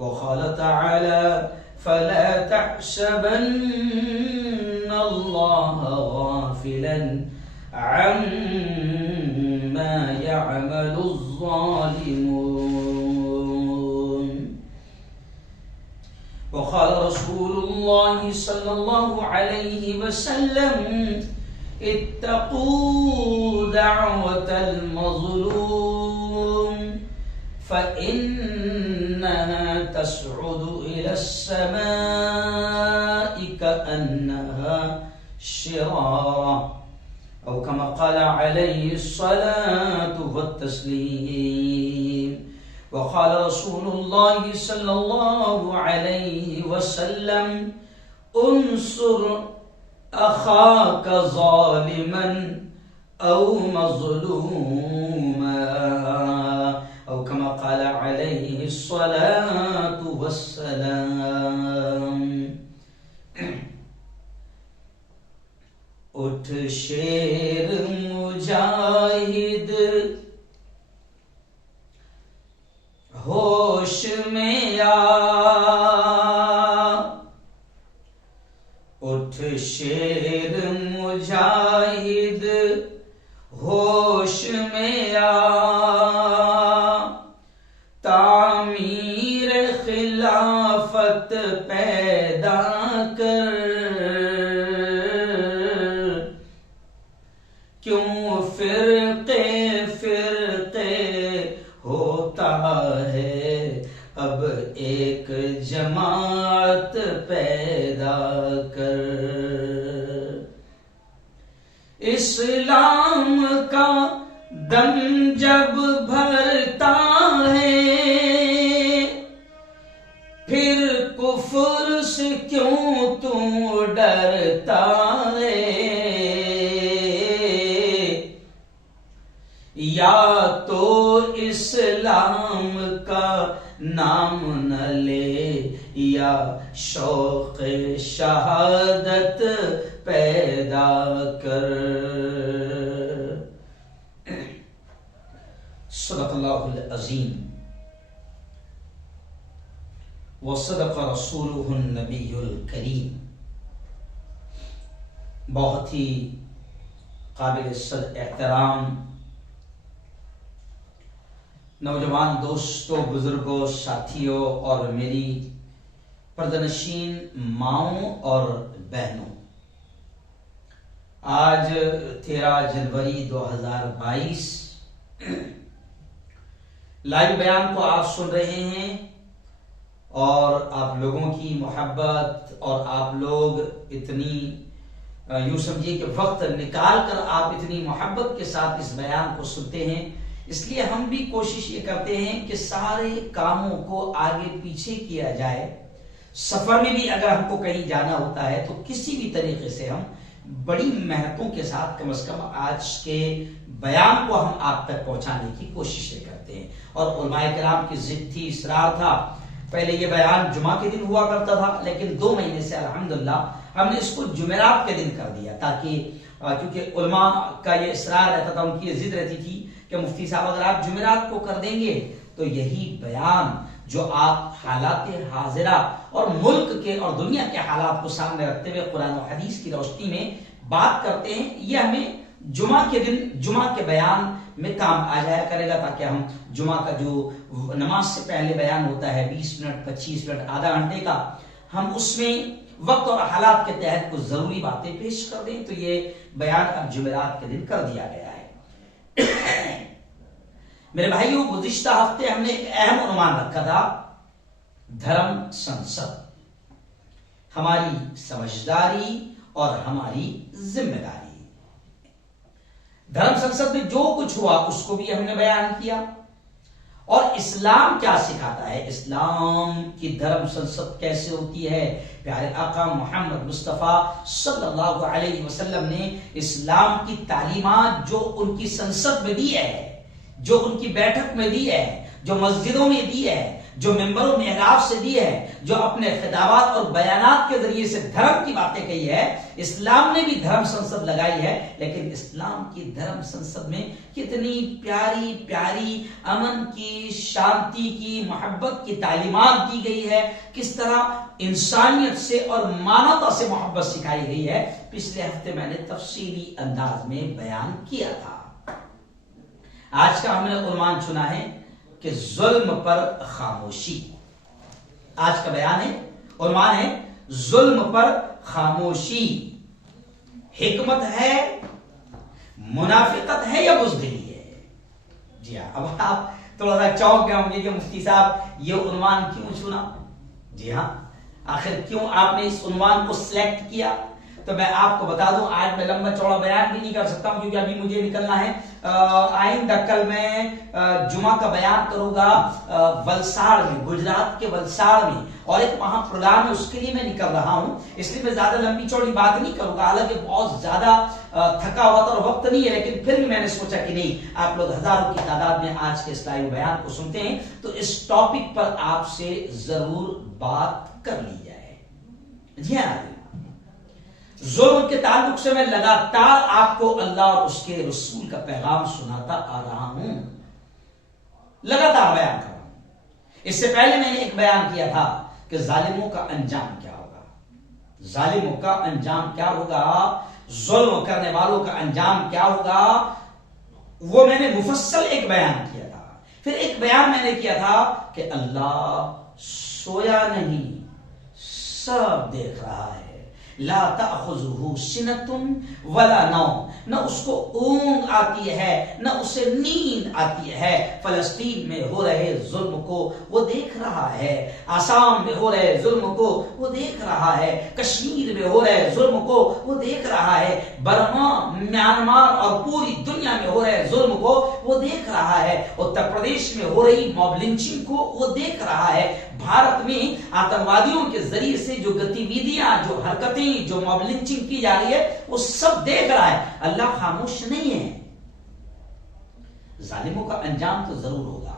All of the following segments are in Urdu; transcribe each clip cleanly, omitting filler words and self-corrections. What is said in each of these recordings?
وقال تعالى فلا تحسبن الله غافلا عما يعمل الظالمون. وقال رسول الله صلى الله عليه وسلم اتقوا دعوة المظلوم فإنها تصعد إلى السماء كأنها شرارة أو كما قال عليه الصلاة والتسليم. وقال رسول الله صلى الله عليه وسلم انصر أخاك ظالما أو مظلوما أو كما قال عليه الصلاة والسلام. اٹھ شیر مجاہد ہوش میں آ، اٹھ شیر مجاہد ہوش میں آ، تعمیر خلافت پیدا کر، کیوں فرقے فرقے ہوتا ہے، اب ایک جماعت پیدا کر. اسلام کا دم جب بھرتا ہے پھر کفر سے کیوں تو ڈرتا ہے، یا تو اسلام کا نام نہ لے یا شوق شہادت پیدا کر. صدق اللہ العظیم وصدق رسولہ النبی الکریم. بہت ہی قابل صد احترام نوجوان دوستوں، بزرگوں، ساتھیوں اور میری پردنشین ماؤں اور بہنوں، آج 13 جنوری 2022 لائیو بیان کو آپ سن رہے ہیں، اور آپ لوگوں کی محبت اور آپ لوگ اتنی یوں سمجھیے کہ وقت نکال کر آپ اتنی محبت کے ساتھ اس بیان کو سنتے ہیں، اس لیے ہم بھی کوشش یہ کرتے ہیں کہ سارے کاموں کو آگے پیچھے کیا جائے. سفر میں بھی اگر ہم کو کہیں جانا ہوتا ہے تو کسی بھی طریقے سے ہم بڑی محنتوں کے ساتھ کم از کم آج کے بیان کو ہم آپ تک پہنچانے کی کوششیں کرتے ہیں. اور علماء کرام کی ضد تھی، اصرار تھا. پہلے یہ بیان جمعہ کے دن ہوا کرتا تھا، لیکن 2 مہینے سے الحمدللہ ہم نے اس کو جمعرات کے دن کر دیا، تاکہ کیونکہ علماء کا یہ اصرار رہتا تھا، ان کی یہ ضد رہتی تھی کہ مفتی صاحب اگر آپ جمعرات کو کر دیں گے تو یہی بیان جو آپ حالات حاضرہ اور ملک کے اور دنیا کے حالات کو سامنے رکھتے ہوئے قرآن و حدیث کی روشنی میں بات کرتے ہیں، یہ ہمیں جمعہ کے دن جمعہ کے بیان میں کام آ جایا کرے گا، تاکہ ہم جمعہ کا جو نماز سے پہلے بیان ہوتا ہے 20 منٹ 25 منٹ آدھا گھنٹے کا، ہم اس میں وقت اور حالات کے تحت کچھ ضروری باتیں پیش کر دیں. تو یہ بیان اب جمعرات کے دن کر دیا گیا ہے. میرے بھائیوں، گزشتہ ہفتے ہم نے ایک اہم عنوان رکھا تھا، دھرم سنسد، ہماری سمجھداری اور ہماری ذمہ داری. دھرم سنسد میں جو کچھ ہوا اس کو بھی ہم نے بیان کیا، اور اسلام کیا سکھاتا ہے، اسلام کی دھرم سنسد کیسے ہوتی ہے. پیارے آقا محمد مصطفیٰ صلی اللہ علیہ وسلم نے اسلام کی تعلیمات جو ان کی سنسد میں دی ہے، جو ان کی بیٹھک میں دی ہے، جو مسجدوں میں دی ہے، جو ممبر و محراب سے دی ہے، جو اپنے خطابات اور بیانات کے ذریعے سے دھرم کی باتیں کہی ہے. اسلام نے بھی دھرم سنسد لگائی ہے، لیکن اسلام کی دھرم سنسد میں کتنی پیاری پیاری امن کی، شانتی کی، محبت کی تعلیمات دی گئی ہے، کس طرح انسانیت سے اور مانوتا سے محبت سکھائی گئی ہے. پچھلے ہفتے میں نے تفصیلی انداز میں بیان کیا تھا. آج کا ہم نے عنوان چنا ہے کہ ظلم پر خاموشی. آج کا بیان ہے، عنوان ہے ظلم پر خاموشی. حکمت ہے، منافقت ہے یا بزدلی ہے؟ جی ہاں، اب آپ تھوڑا سا چونک گئے ہوں گے کہ مفتی صاحب یہ عنوان کیوں چنا؟ جی ہاں، آخر کیوں آپ نے اس عنوان کو سلیکٹ کیا؟ تو میں آپ کو بتا دوں، آج میں لمبا چوڑا بیان بھی نہیں کر سکتا ہوں کیونکہ ابھی مجھے نکلنا ہے. آئندہ کل میں جمعہ کا بیان کروں گا ولساڑ میں، گجرات کے ولساڑ میں، اور ایک وہاں پروگرام ہے، اس کے لیے میں نکل رہا ہوں. اس لیے میں زیادہ لمبی چوڑی بات نہیں کروں گا، حالانکہ بہت زیادہ تھکاوٹ اور وقت نہیں ہے، لیکن پھر بھی میں نے سوچا کہ نہیں، آپ لوگ ہزاروں کی تعداد میں آج کے اس لائیو بیان کو سنتے ہیں تو اس ٹاپک پر آپ سے ضرور بات کر لی جائے. جی ہاں، ظلم کے تعلق سے میں لگاتار آپ کو اللہ اور اس کے رسول کا پیغام سناتا آ رہا ہوں، لگاتار بیان کر رہا ہوں. اس سے پہلے میں نے ایک بیان کیا تھا کہ ظالموں کا انجام کیا ہوگا. ظالموں کا انجام کیا ہوگا، ظلم کرنے والوں کا انجام کیا ہوگا، وہ میں نے مفصل ایک بیان کیا تھا. پھر ایک بیان میں نے کیا تھا کہ اللہ سویا نہیں، سب دیکھ رہا ہے. لا تأخذہ سنۃ ولا نوم، نہ اس کو اونگ آتی ہے نہ اسے نیند آتی ہے. فلسطین میں ہو رہے ظلم کو وہ دیکھ رہا ہے، آسام میں ہو رہے ظلم کو وہ دیکھ رہا ہے، کشمیر میں ہو رہے ظلم کو وہ دیکھ رہا ہے، برما، میانمار اور پوری دنیا میں ہو رہے ظلم کو وہ دیکھ رہا ہے، اتر پردیش میں ہو رہی موب لنچنگ کو وہ دیکھ رہا ہے، بھارت میں آتنوادیوں کے ذریعے سے جو گتیویدیاں، جو حرکتیں، جو موب لنچنگ کی جا رہی ہے، وہ سب دیکھ رہا ہے. اللہ خاموش نہیں ہے. ظالموں کا انجام تو ضرور ہوگا.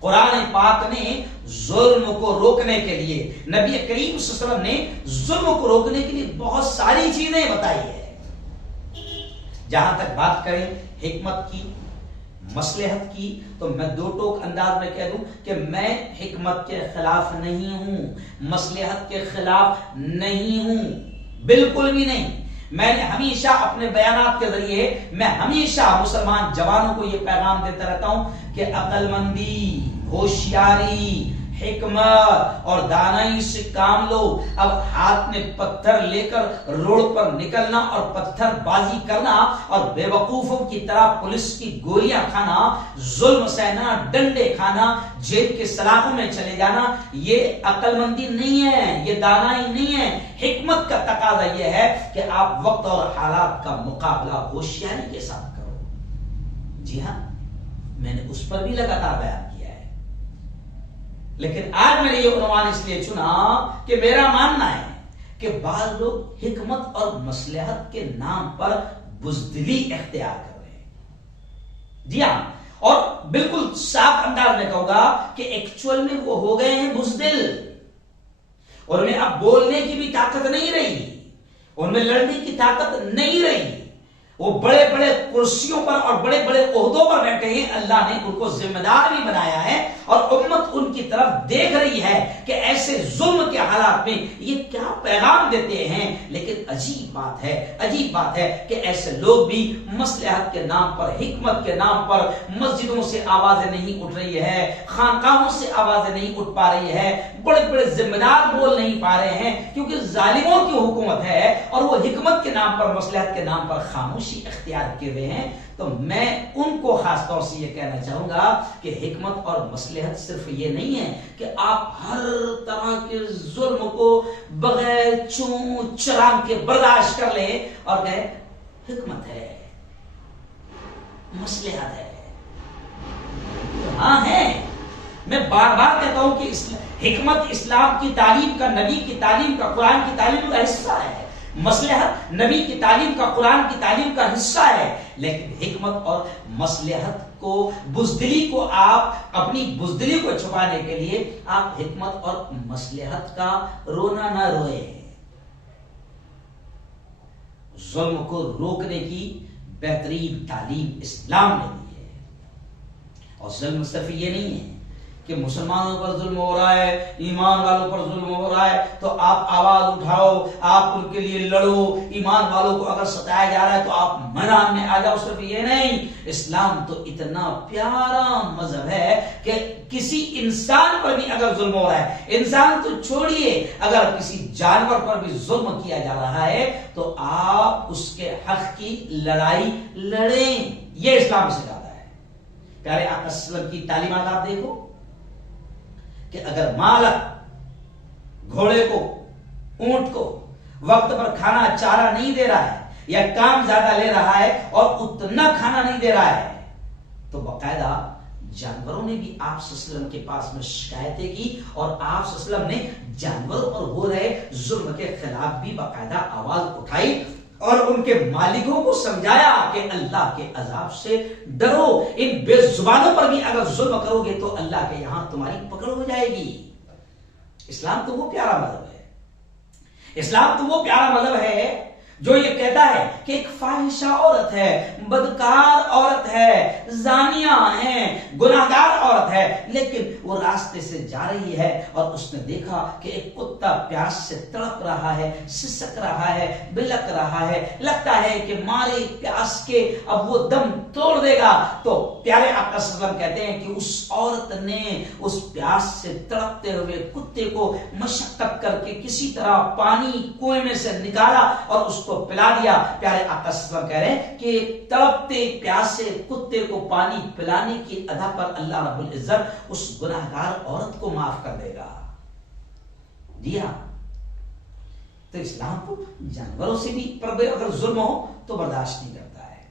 قرآن پاک نے ظلم کو روکنے کے لیے، نبی کریم صلی اللہ علیہ وسلم نے ظلم کو روکنے کے لیے بہت ساری چیزیں بتائی ہے. جہاں تک بات کریں حکمت کی، مصلحت کی، تو میں دو ٹوک انداز میں کہہ دوں کہ میں حکمت کے خلاف نہیں ہوں، مصلحت کے خلاف نہیں ہوں، بالکل بھی نہیں. میں نے ہمیشہ اپنے بیانات کے ذریعے میں ہمیشہ مسلمان جوانوں کو یہ پیغام دیتا رہتا ہوں کہ عقل مندی، ہوشیاری، حکمت اور دانائی سے کام لو. اب ہاتھ میں پتھر لے کر روڈ پر نکلنا اور پتھر بازی کرنا اور بے وقوفوں کی طرح پولیس کی گولیاں کھانا، ظلم سہنا، ڈنڈے کھانا، جیل کے سلاخوں میں چلے جانا، یہ عقل مندی نہیں ہے، یہ دانائی نہیں ہے. حکمت کا تقاضا یہ ہے کہ آپ وقت اور حالات کا مقابلہ ہوشیاری کے ساتھ کرو. جی ہاں، میں نے اس پر بھی لگاتار بیان کیا ہے، لیکن آج میں نے یہ عنوان اس لیے چنا کہ میرا ماننا ہے کہ بعض لوگ حکمت اور مصلحت کے نام پر بزدلی اختیار کر رہے ہیں. جی ہاں، اور بالکل صاف انداز میں کہوں گا کہ ایکچوئل میں وہ ہو گئے ہیں بزدل، اور انہیں اب بولنے کی بھی طاقت نہیں رہی، ان میں لڑنے کی طاقت نہیں رہی. وہ بڑے بڑے کرسیوں پر اور بڑے بڑے عہدوں پر بیٹھے ہیں، اللہ نے ان کو ذمہ دار بھی بنایا ہے، اور امت ان کی طرف دیکھ رہی ہے کہ ایسے ظلم کے حالات میں یہ کیا پیغام دیتے ہیں. لیکن عجیب بات ہے کہ ایسے لوگ بھی مصلحت کے نام پر، حکمت کے نام پر مسجدوں سے آوازیں نہیں اٹھ رہی ہے، خانقاہوں سے آوازیں نہیں اٹھ پا رہی ہے، بڑے بڑے ذمہ دار بول نہیں پا رہے ہیں، کیونکہ ظالموں کی حکومت ہے اور وہ حکمت کے نام پر، مصلحت کے نام پر خاموشی اختیار کیے ہوئے ہیں. تو میں ان کو خاص طور سے یہ کہنا چاہوں گا کہ حکمت اور مصلحت صرف یہ نہیں ہے کہ آپ ہر طرح کے ظلم کو بغیر چون چران کے برداشت کر لیں اور کہیں حکمت ہے، مصلحت ہے. ہاں ہے، میں بار بار کہتا ہوں کہ حکمت اسلام کی تعلیم کا، نبی کی تعلیم کا، قرآن کی تعلیم کا حصہ ہے. مصلحت نبی کی تعلیم کا، قرآن کی تعلیم کا حصہ ہے، لیکن حکمت اور مصلحت کو بزدلی کو آپ اپنی بزدلی کو چھپانے کے لیے آپ حکمت اور مصلحت کا رونا نہ روئے. ظلم کو روکنے کی بہترین تعلیم اسلام نے دی ہے. اور ظلم صرف یہ نہیں ہے کہ مسلمانوں پر ظلم ہو رہا ہے, ایمان والوں پر ظلم ہو رہا ہے تو آپ آواز اٹھاؤ, آپ ان کے لیے لڑو. ایمان والوں کو اگر ستایا جا رہا ہے تو آپ میدان میں آ جاؤ. صرف یہ نہیں, اسلام تو اتنا پیارا مذہب ہے کہ کسی انسان پر بھی اگر ظلم ہو رہا ہے, انسان تو چھوڑیے, اگر کسی جانور پر بھی ظلم کیا جا رہا ہے تو آپ اس کے حق کی لڑائی لڑیں. یہ اسلام سکھاتا ہے. پیارے آقا صلی اللہ علیہ وسلم کی تعلیمات آپ دیکھو کہ اگر مالک گھوڑے کو, اونٹ کو وقت پر کھانا چارہ نہیں دے رہا ہے یا کام زیادہ لے رہا ہے اور اتنا کھانا نہیں دے رہا ہے تو باقاعدہ جانوروں نے بھی آپ صلی اللہ علیہ وسلم کے پاس میں شکایتیں کی اور آپ صلی اللہ علیہ وسلم نے جانوروں پر ہو رہے ظلم کے خلاف بھی باقاعدہ آواز اٹھائی اور ان کے مالکوں کو سمجھایا کہ اللہ کے عذاب سے ڈرو. ان بے زبانوں پر بھی اگر ظلم کرو گے تو اللہ کے یہاں تمہاری پکڑ ہو جائے گی. اسلام تو وہ پیارا مذہب ہے, اسلام تو وہ پیارا مذہب ہے جو یہ کہتا ہے کہ ایک فاحشہ عورت ہے, بدکار عورت ہے, زانیہ ہے, گناہگار عورت ہے, لیکن وہ راستے سے جا رہی ہے اور اس نے دیکھا کہ ایک کتا پیاس سے تڑپ رہا ہے, سسک رہا ہے, بلک رہا ہے, لگتا ہے کہ مارے پیاس کے اب وہ دم توڑ دے گا. تو پیارے آقا صلی اللہ علیہ وسلم کہتے ہیں کہ اس عورت نے اس پیاس سے تڑپتے ہوئے کتے کو مشقت کر کے کسی طرح پانی کنویں میں سے نکالا اور اس کو پلا دیا. پیارے آقا صلی اللہ علیہ وسلم کہہ رہے ہیں کہ تڑپتے پیاسے کتے کو پانی پلانے کی ادا پر اللہ رب العزت اس گناہگار عورت کو معاف کر دے گا. جی ہاں, تو اسلام کو جانوروں سے بھی پر اگر ظلم ہو تو برداشت نہیں کرتا ہے.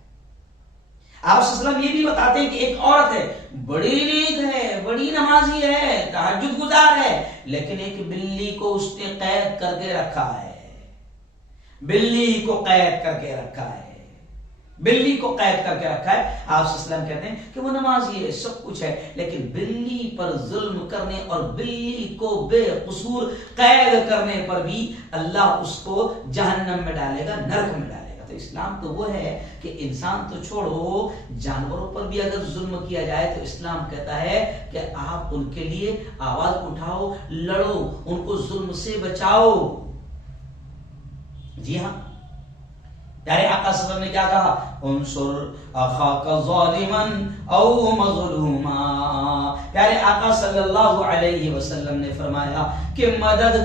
آپ صلی اللہ علیہ وسلم یہ بھی بتاتے ہیں کہ ایک عورت ہے, بڑی نیک ہے, بڑی نمازی ہے, تہجد گزار ہے, لیکن ایک بلی کو اس نے قید کر کے رکھا ہے. بلی کو قید کر کے رکھا ہے, بلی کو قید کر کے رکھا ہے. آپ صلی اللہ علیہ وسلم کہتے ہیں کہ وہ نمازی ہے, سب کچھ ہے, لیکن بلی پر ظلم کرنے اور بلی کو بے قصور قید کرنے پر بھی اللہ اس کو جہنم میں ڈالے گا, نرک میں ڈالے گا. تو اسلام تو وہ ہے کہ انسان تو چھوڑو, جانوروں پر بھی اگر ظلم کیا جائے تو اسلام کہتا ہے کہ آپ ان کے لیے آواز اٹھاؤ, لڑو, ان کو ظلم سے بچاؤ. جی ہاں, پیارے آقا صلی اللہ علیہ وسلم نے کیا کہا, انصر اخاک ظالما او مظلوما. پیارے آقا صلی اللہ علیہ وسلم نے فرمایا کہ مدد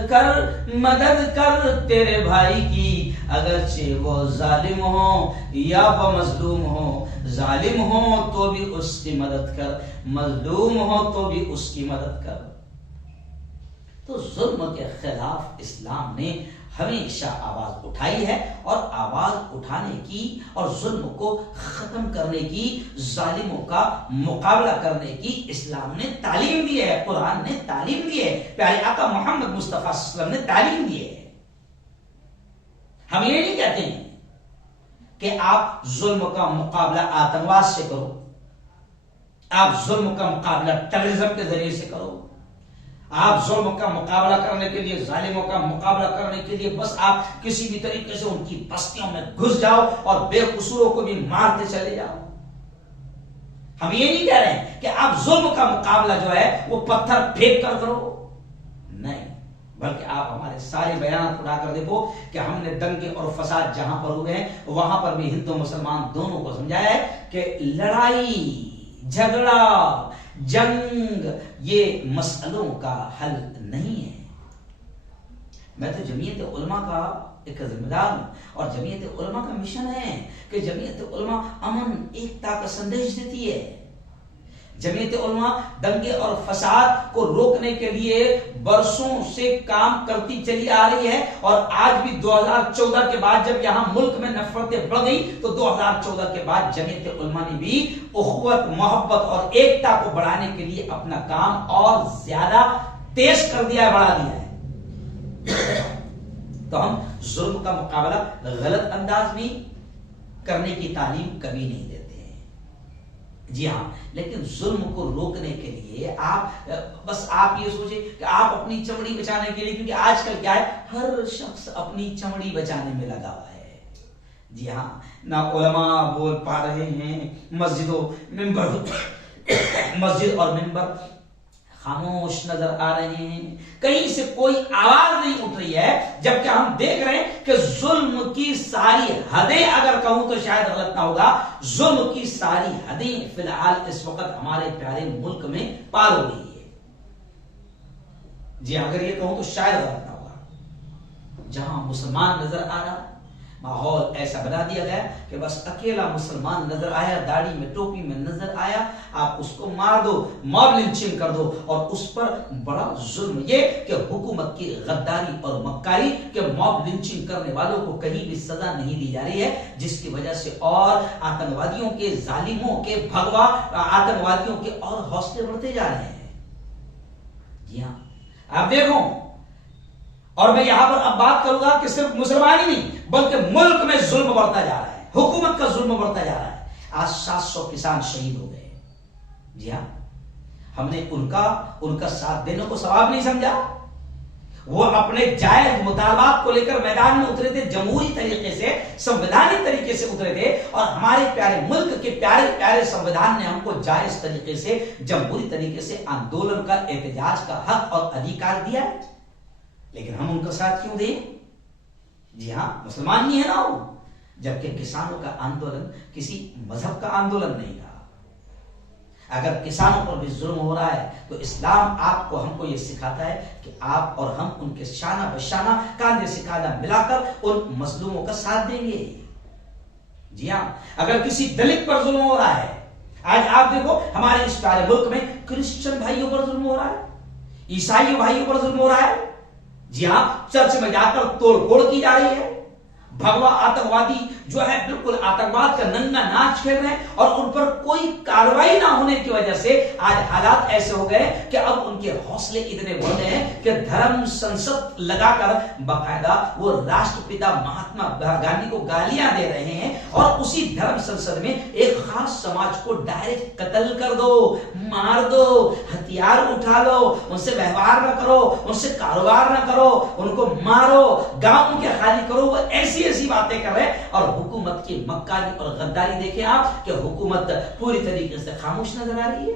کر تیرے بھائی کی, اگرچہ وہ ظالم ہو یا وہ مظلوم ہو. ظالم ہو تو بھی اس کی مدد کر, مظلوم ہو تو بھی اس کی مدد کر. تو ظلم کے خلاف اسلام نے ہمیشہ آواز اٹھائی ہے اور آواز اٹھانے کی اور ظلم کو ختم کرنے کی, ظالموں کا مقابلہ کرنے کی اسلام نے تعلیم دی ہے, قرآن نے تعلیم دی ہے, پیارے آقا محمد مصطفیٰ صلی اللہ علیہ وسلم نے تعلیم دی ہے. ہم یہ نہیں کہتے ہیں کہ آپ ظلم کا مقابلہ آتنکواد سے کرو, آپ ظلم کا مقابلہ ٹیررزم کے ذریعے سے کرو, آپ ظلم کا مقابلہ کرنے کے لیے, ظالموں کا مقابلہ کرنے کے لیے بس آپ کسی بھی طریقے سے ان کی بستیوں میں گھس جاؤ اور بے قصوروں کو بھی مارتے چلے جاؤ. ہم یہ نہیں کہہ رہے ہیں کہ آپ ظلم کا مقابلہ جو ہے وہ پتھر پھینک کر کرو, نہیں, بلکہ آپ ہمارے سارے بیانات اٹھا کر دیکھو کہ ہم نے دنگے اور فساد جہاں پر ہوئے ہیں وہاں پر بھی ہندو مسلمان دونوں کو سمجھایا ہے کہ لڑائی, جھگڑا, جنگ یہ مسئلوں کا حل نہیں ہے. میں تو جمعیت علماء کا ایک ذمہ دار ہوں اور جمعیت علماء کا مشن ہے کہ جمعیت علماء امن ایکتا کا سندیش دیتی ہے. جمعیت علماء دنگے اور فساد کو روکنے کے لیے برسوں سے کام کرتی چلی آ رہی ہے اور آج بھی 2014 کے بعد جب یہاں ملک میں نفرتیں بڑھ گئی تو 2014 کے بعد جمعیت علماء نے بھی اخوت, محبت اور ایکتا کو بڑھانے کے لیے اپنا کام اور زیادہ تیز کر دیا ہے, بڑھا دیا ہے. تو ہم ظلم کا مقابلہ غلط انداز میں کرنے کی تعلیم کبھی نہیں دیتے ہیں. جی ہاں، لیکن ظلم کو روکنے کے لیے آپ یہ سوچیں کہ آپ اپنی چمڑی بچانے کے لیے، کیونکہ آج کل کیا ہے، ہر شخص اپنی چمڑی بچانے میں لگا ہوا ہے. جی ہاں، نہ علماء بول پا رہے ہیں، مسجد اور منبر خاموش نظر آ رہے ہیں، کہیں سے کوئی آواز نہیں اٹھ رہی ہے، جبکہ ہم دیکھ رہے ہیں کہ ظلم کی ساری حدیں، اگر کہوں تو شاید غلط نہ ہوگا، ظلم کی ساری حدیں فی الحال اس وقت ہمارے پیارے ملک میں پار ہو رہی ہے. جی اگر یہ کہوں تو شاید غلط نہ ہوگا. جہاں مسلمان نظر آ رہا، ماحول ایسا بنا دیا گیا کہ بس اکیلا مسلمان نظر آیا، داڑھی میں ٹوپی میں نظر آیا، آپ اس کو مار دو، موب لنچنگ کر دو. اور اس پر بڑا ظلم یہ کہ حکومت کی غداری اور مکاری کہ موب لنچنگ کرنے والوں کو کہیں بھی سزا نہیں دی جا رہی ہے، جس کی وجہ سے اور آتنکوادیوں کے، ظالموں کے، بھگوا آتنکوادیوں کے اور حوصلے بڑھتے جا رہے ہیں. جی ہاں، آپ دیکھو، اور میں یہاں پر اب بات کروں گا کہ صرف مسلمان ہی نہیں بلکہ ملک میں ظلم بڑھتا جا رہا ہے، حکومت کا ظلم بڑھتا جا رہا ہے. آج 700 کسان شہید ہو گئے. جی ہاں، ہم نے ان کا ساتھ دینے کو ثواب نہیں سمجھا. وہ اپنے جائز مطالبات کو لے کر میدان میں اترے تھے، جمہوری طریقے سے، سنویدھانک طریقے سے اترے تھے، اور ہمارے پیارے ملک کے پیارے پیارے سنویدھان نے ہم کو جائز طریقے سے، جمہوری طریقے سے آندولن کا، احتجاج کا حق اور ادھیکار دیا ہے. لیکن ہم ان کا ساتھ کیوں دیں؟ جی ہاں، مسلمان نہیں ہے نا وہ. جبکہ کسانوں کا آندولن کسی مذہب کا آندولن نہیں تھا. اگر کسانوں پر بھی ظلم ہو رہا ہے تو اسلام آپ کو، ہم کو یہ سکھاتا ہے کہ آپ اور ہم ان کے شانہ بشانہ، کاندھے سے کاندھا ملا کر ان مظلوموں کا ساتھ دیں گے. جی ہاں، اگر کسی دلت پر ظلم ہو رہا ہے، آج آپ دیکھو ہمارے اس پیارے ملک میں کرسچن بھائیوں پر ظلم ہو رہا ہے، عیسائی بھائیوں پر ظلم ہو رہا ہے. جی ہاں، چرچ میں جا کر توڑ پھوڑ کی جا رہی ہے. بھگوا آتنکوادی جو ہے بالکل آتنکواد کا ننگا ناچ کھیل رہے ہیں، اور ان پر کوئی کارروائی نہ ہونے کی وجہ سے آج حالات ایسے ہو گئے کہ اب ان کے حوصلے اتنے بڑھ گئے ہیں کہ دھرم سنسد لگا کر باقاعدہ وہ راشٹرپتا مہاتما گاندھی کو گالیاں دے رہے ہیں، اور اسی دھرم سنسد میں ایک خاص سماج کو ڈائریکٹ قتل کر دو، مار دو، ہتھیار اٹھا لو، ان سے ویوہار نہ کرو، ان سے کاروبار نہ کرو، ان کو مارو، گاؤں کے خالی کرو. وہ ایسی باتیں کر رہے ہیں، اور حکومت کی مکاری اور غداری دیکھیں آپ کہ حکومت پوری طریقے سے خاموش نظر آ رہی ہے.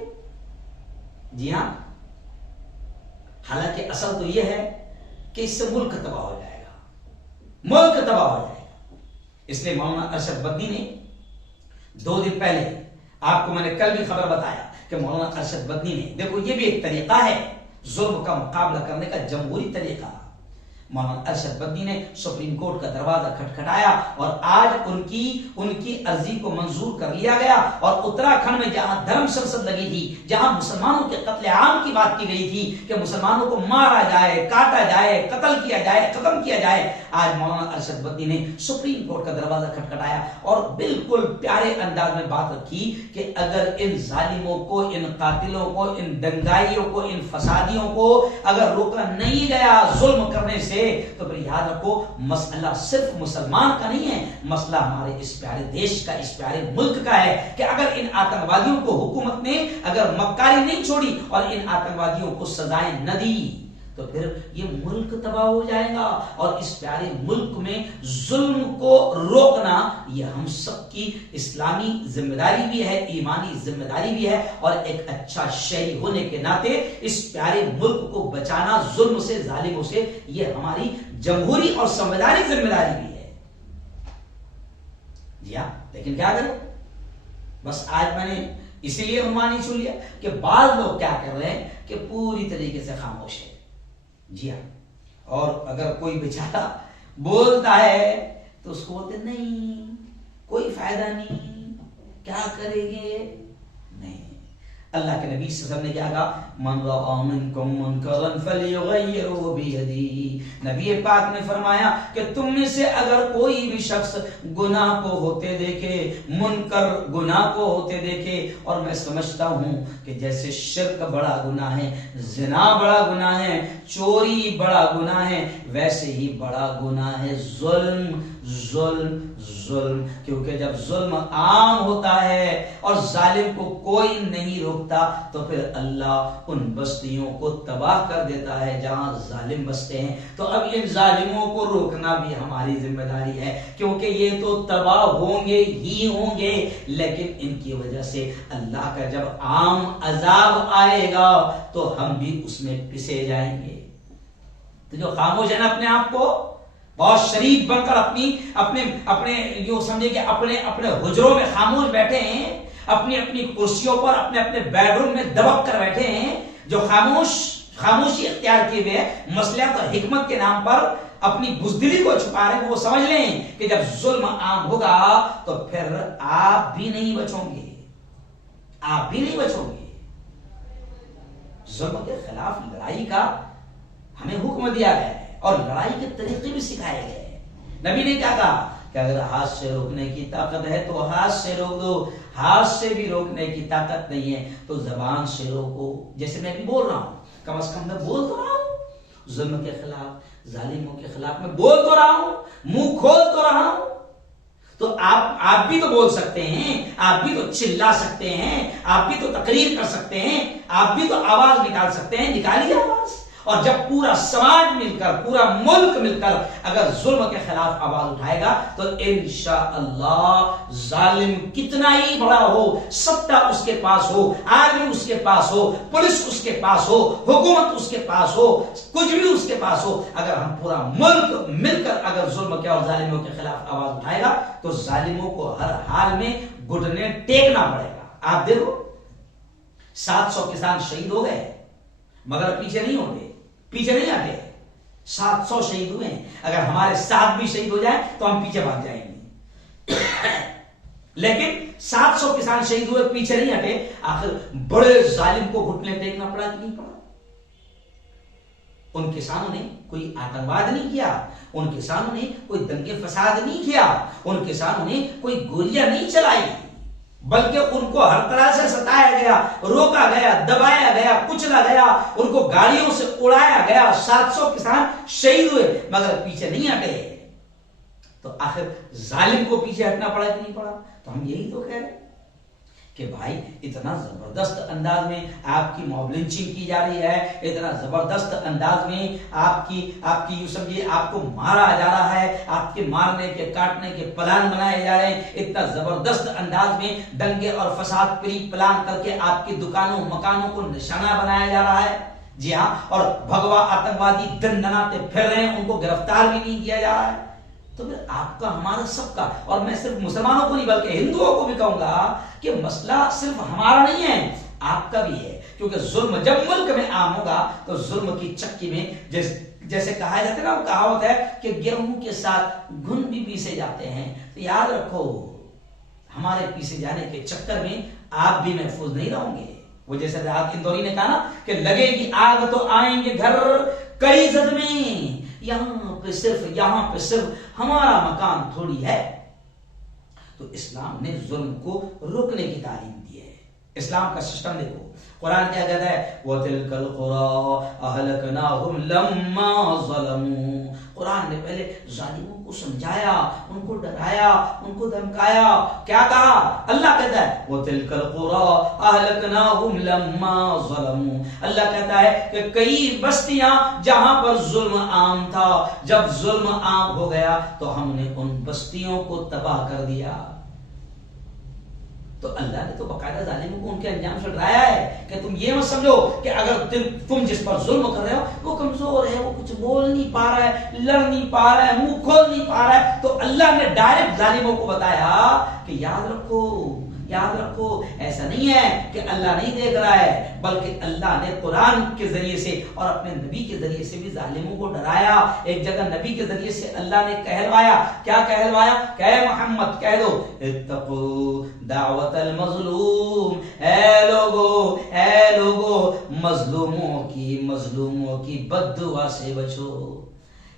جی ہاں، حالانکہ اصل تو یہ ہے کہ اس سے ملک تباہ ہو جائے گا، ملک تباہ ہو جائے گا. اس لیے مولانا ارشد بدنی نے 2 دن پہلے، آپ کو میں نے کل بھی خبر بتایا کہ مولانا ارشد بدنی نے، دیکھو یہ بھی ایک طریقہ ہے ظلم کا مقابلہ کرنے کا، جمہوری طریقہ. مولانا ارشد بدنی نے سپریم کورٹ کا دروازہ کھٹکھٹایا، اور آج ان کی عرضی کو منظور کر لیا گیا. اور اتراکھنڈ میں جہاں دھرم سنسد لگی تھی، جہاں مسلمانوں کے قتل عام کی بات کی گئی تھی کہ مسلمانوں کو مارا جائے، کاٹا جائے، قتل کیا جائے، ختم کیا جائے، آج مولانا ارشد بدنی نے سپریم کورٹ کا دروازہ کھٹکھٹایا اور بالکل پیارے انداز میں بات رکھی کہ اگر ان ظالموں کو، ان قاتلوں کو، ان دنگائیوں کو، ان فسادیوں کو اگر روکا نہیں گیا ظلم کرنے سے، تو پھر یاد رکھو مسئلہ صرف مسلمان کا نہیں ہے، مسئلہ ہمارے اس پیارے دیش کا، اس پیارے ملک کا ہے کہ اگر ان آتنکوادیوں کو حکومت نے اگر مکاری نہیں چھوڑی اور ان آتنکوادیوں کو سزائیں نہ دی تو پھر یہ ملک تباہ ہو جائے گا. اور اس پیارے ملک میں ظلم کو روکنا یہ ہم سب کی اسلامی ذمہ داری بھی ہے، ایمانی ذمہ داری بھی ہے، اور ایک اچھا شہری ہونے کے ناطے اس پیارے ملک کو بچانا ظلم سے، ظالموں سے، یہ ہماری جمہوری اور سنویدھانک ذمہ داری بھی ہے. جی ہاں، لیکن کیا کریں، بس آج میں نے اسی لیے عنوان ہی چن لیا کہ بعض لوگ کیا کر رہے ہیں کہ پوری طریقے سے خاموش ہے. جی ہاں، اور اگر کوئی بیچارہ بولتا ہے تو اس کو بولتے نہیں، کوئی فائدہ نہیں، کیا کریں گے. نہیں، اللہ کے نبی صلی اللہ علیہ وسلم نے کیا کہا، من رأى منکم منکرا فلیغیرہ بیدی. نبی پاک نے فرمایا کہ تم میں سے اگر کوئی بھی شخص گناہ کو ہوتے دیکھے، منکر گناہ کو ہوتے دیکھے، اور میں سمجھتا ہوں کہ جیسے شرک بڑا گناہ ہے، زنا بڑا گناہ ہے، چوری بڑا گناہ ہے، ویسے ہی بڑا گناہ ہے ظلم. ظلم ظلم، کیونکہ جب ظلم عام ہوتا ہے اور ظالم کو کوئی نہیں روکتا تو پھر اللہ ان بستیوں کو تباہ کر دیتا ہے جہاں ظالم بستے ہیں۔ تو اب ان ظالموں کو روکنا بھی ہماری ذمہ داری ہے، کیونکہ یہ تو تباہ ہوں گے ہی ہوں گے، لیکن ان کی وجہ سے اللہ کا جب عام عذاب آئے گا تو ہم بھی اس میں پسے جائیں گے۔ تو جو خاموش ہے نا اپنے آپ کو بہت شریف بن کر اپنے یوں سمجھے کہ اپنے حجروں میں خاموش بیٹھے ہیں، اپنی کرسیوں پر اپنے بیڈ روم میں دبک کر بیٹھے ہیں، جو خاموشی اختیار کیے ہوئے مصلحت اور حکمت کے نام پر اپنی بزدلی کو چھپا رہے ہیں، وہ سمجھ لیں کہ جب ظلم عام ہوگا تو پھر آپ بھی نہیں بچو گے، آپ بھی نہیں بچو گے۔ ظلم کے خلاف لڑائی کا ہمیں حکم دیا گیا ہے اور لڑائی کے طریقے بھی سکھائے گئے ہیں۔ نبی نے کیا کہا کہ اگر ہاتھ سے روکنے کی طاقت ہے تو ہاتھ سے روک دو، ہاتھ سے بھی روکنے کی طاقت نہیں ہے تو زبان سے روکو۔ جیسے میں بھی بول رہا ہوں، کم از کم میں بول تو رہا ہوں، ظلم کے خلاف ظالموں کے خلاف میں بول تو رہا ہوں، منہ کھول تو رہا ہوں۔ تو آپ بھی تو بول سکتے ہیں، آپ بھی تو چلا سکتے ہیں، آپ بھی تو تقریر کر سکتے ہیں، آپ بھی تو آواز نکال سکتے ہیں، نکالیے آواز۔ اور جب پورا سماج مل کر، پورا ملک مل کر اگر ظلم کے خلاف آواز اٹھائے گا تو انشاءاللہ ظالم کتنا ہی بڑا ہو، سٹہ اس کے پاس ہو، آرمی اس کے پاس ہو، پولیس اس کے پاس ہو، حکومت اس کے پاس ہو، کچھ بھی اس کے پاس ہو، اگر ہم پورا ملک مل کر اگر ظلم کے اور ظالموں کے خلاف آواز اٹھائے گا تو ظالموں کو ہر حال میں گھٹنے ٹیکنا پڑے گا۔ آپ دیکھو 700 کسان شہید ہو گئے مگر پیچھے نہیں ہوں گے، پیچھے نہیں ہٹے۔ 700 شہید ہوئے ہیں، اگر ہمارے ساتھ بھی شہید ہو جائیں تو ہم پیچھے بھاگ جائیں گے، لیکن 700 کسان شہید ہوئے، پیچھے نہیں ہٹے۔ آخر بڑے ظالم کو گھٹنے ٹیکنا پڑا کہ نہیں پڑا؟ ان کسانوں نے کوئی آتنکواد نہیں کیا، ان کسانوں نے کوئی دنگے فساد نہیں کیا، ان کسانوں نے کوئی گولیاں نہیں چلائی، بلکہ ان کو ہر طرح سے ستایا گیا، روکا گیا، دبایا گیا، کچلا گیا، ان کو گاڑیوں سے اڑایا گیا۔ 700 کسان شہید ہوئے مگر پیچھے نہیں ہٹے۔ تو آخر ظالم کو پیچھے ہٹنا پڑا کہ نہیں پڑا؟ تو ہم یہی تو کہہ رہے ہیں کہ بھائی اتنا زبردست انداز میں آپ کی موب لنچنگ کی جا رہی ہے، اتنا زبردست انداز میں آپ کی یوں سمجھیے آپ کو مارا جا رہا ہے، آپ کے مارنے کے کاٹنے کے پلان بنائے جا رہے ہیں، اتنا زبردست انداز میں دنگے اور فساد پری پلان کر کے آپ کی دکانوں مکانوں کو نشانہ بنایا جا رہا ہے۔ جی ہاں، اور بھگوا آتنکوادی دندناتے پھر رہے ہیں، ان کو گرفتار بھی نہیں کیا جا رہا ہے۔ تو پھر آپ کا ہمارا سب کا، اور میں صرف مسلمانوں کو نہیں بلکہ ہندوؤں کو بھی کہوں گا کہ مسئلہ صرف ہمارا نہیں ہے، آپ کا بھی ہے، کیونکہ ظلم جب ملک میں عام ہوگا تو ظلم کی چکی میں جیسے کہا جاتا ہے نا، وہ کہاوت ہے کہ گیہوں کے ساتھ گھن بھی پیسے جاتے ہیں، تو یاد رکھو ہمارے پیسے جانے کے چکر میں آپ بھی محفوظ نہیں رہو گے۔ وہ جیسے راحت اندوری نے کہا نا کہ لگے گی آگ تو آئیں گے گھر کئی زد میں، یہاں پہ صرف ہمارا مکان تھوڑی ہے۔ تو اسلام نے ظلم کو روکنے کی تعلیم دی ہے۔ اسلام کا سسٹم دیکھو، قرآن کیا کہتا ہے وَتِلْكَ الْقُرَىٰ أَهْلَكْنَاهُمْ لَمَّا ظَلَمُوا۔ قرآن نے پہلے ظالموں کو سمجھایا، ان کو ڈرایا، ان کو دھمکایا۔ کیا کہا؟ اللہ کہتا ہے وَتِلْكَ الْقُرَىٰ أَهْلَكْنَاهُمْ لَمَّا ظَلَمُوا۔ اللہ کہتا ہے کہ کئی بستیاں جہاں پر ظلم عام تھا، جب ظلم عام ہو گیا تو ہم نے ان بستیوں کو تباہ کر دیا۔ تو اللہ نے تو باقاعدہ ظالموں کو ان کے انجام سے ڈرایا ہے کہ تم یہ مت سمجھو کہ اگر تم جس پر ظلم کر رہے ہو وہ کمزور ہے، وہ کچھ بول نہیں پا رہا ہے، لڑ نہیں پا رہا ہے، منہ کھول نہیں پا رہا ہے۔ تو اللہ نے ڈائریکٹ ظالموں کو بتایا کہ یاد رکھو ایسا نہیں ہے کہ اللہ نہیں دیکھ رہا ہے، بلکہ اللہ نے قرآن کے ذریعے سے اور اپنے نبی کے ذریعے سے بھی ظالموں کو ڈرایا۔ ایک جگہ نبی کے ذریعے سے اللہ نے کہلوایا، کیا کہلوایا کہ اے محمد کہہ دو اتقوا دعوت المظلوم، اے لوگو مظلوموں کی بد دعا سے بچو،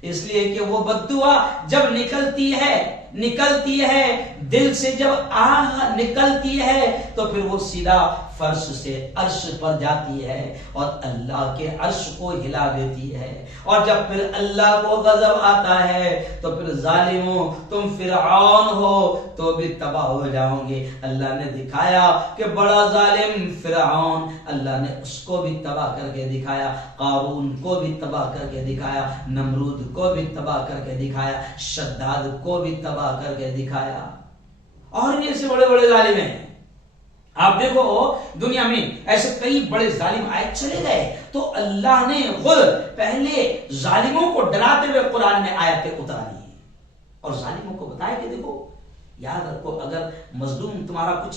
اس لیے کہ وہ بد دعا جب نکلتی ہے دل سے، جب آہ نکلتی ہے تو پھر وہ سیدھا فرش سے عرش پر جاتی ہے اور اللہ کے عرش کو ہلا دیتی ہے. اور جب پھر اللہ کو غضب آتا ہے تو پھر ظالموں تم فرعون ہو تو بھی تباہ ہو جاؤ گے. اللہ نے دکھایا کہ بڑا ظالم فرعون، اللہ نے اس کو بھی تباہ کر کے دکھایا، قارون کو بھی تباہ کر کے دکھایا، نمرود کو بھی تباہ کر کے دکھایا، شداد کو بھی تباہ کر کے دکھایا. اور بھی ایسے بڑے بڑے ظالم ہیں. آپ دیکھو دنیا میں ایسے کئی بڑے ظالم آئے چلے گئے، تو اللہ نے خود پہلے ظالموں کو ڈراتے ہوئے قرآن میں آیتیں اتاری اور ظالموں کو بتایا کہ دیکھو یاد رکھو، اگر مظلوم تمہارا کچھ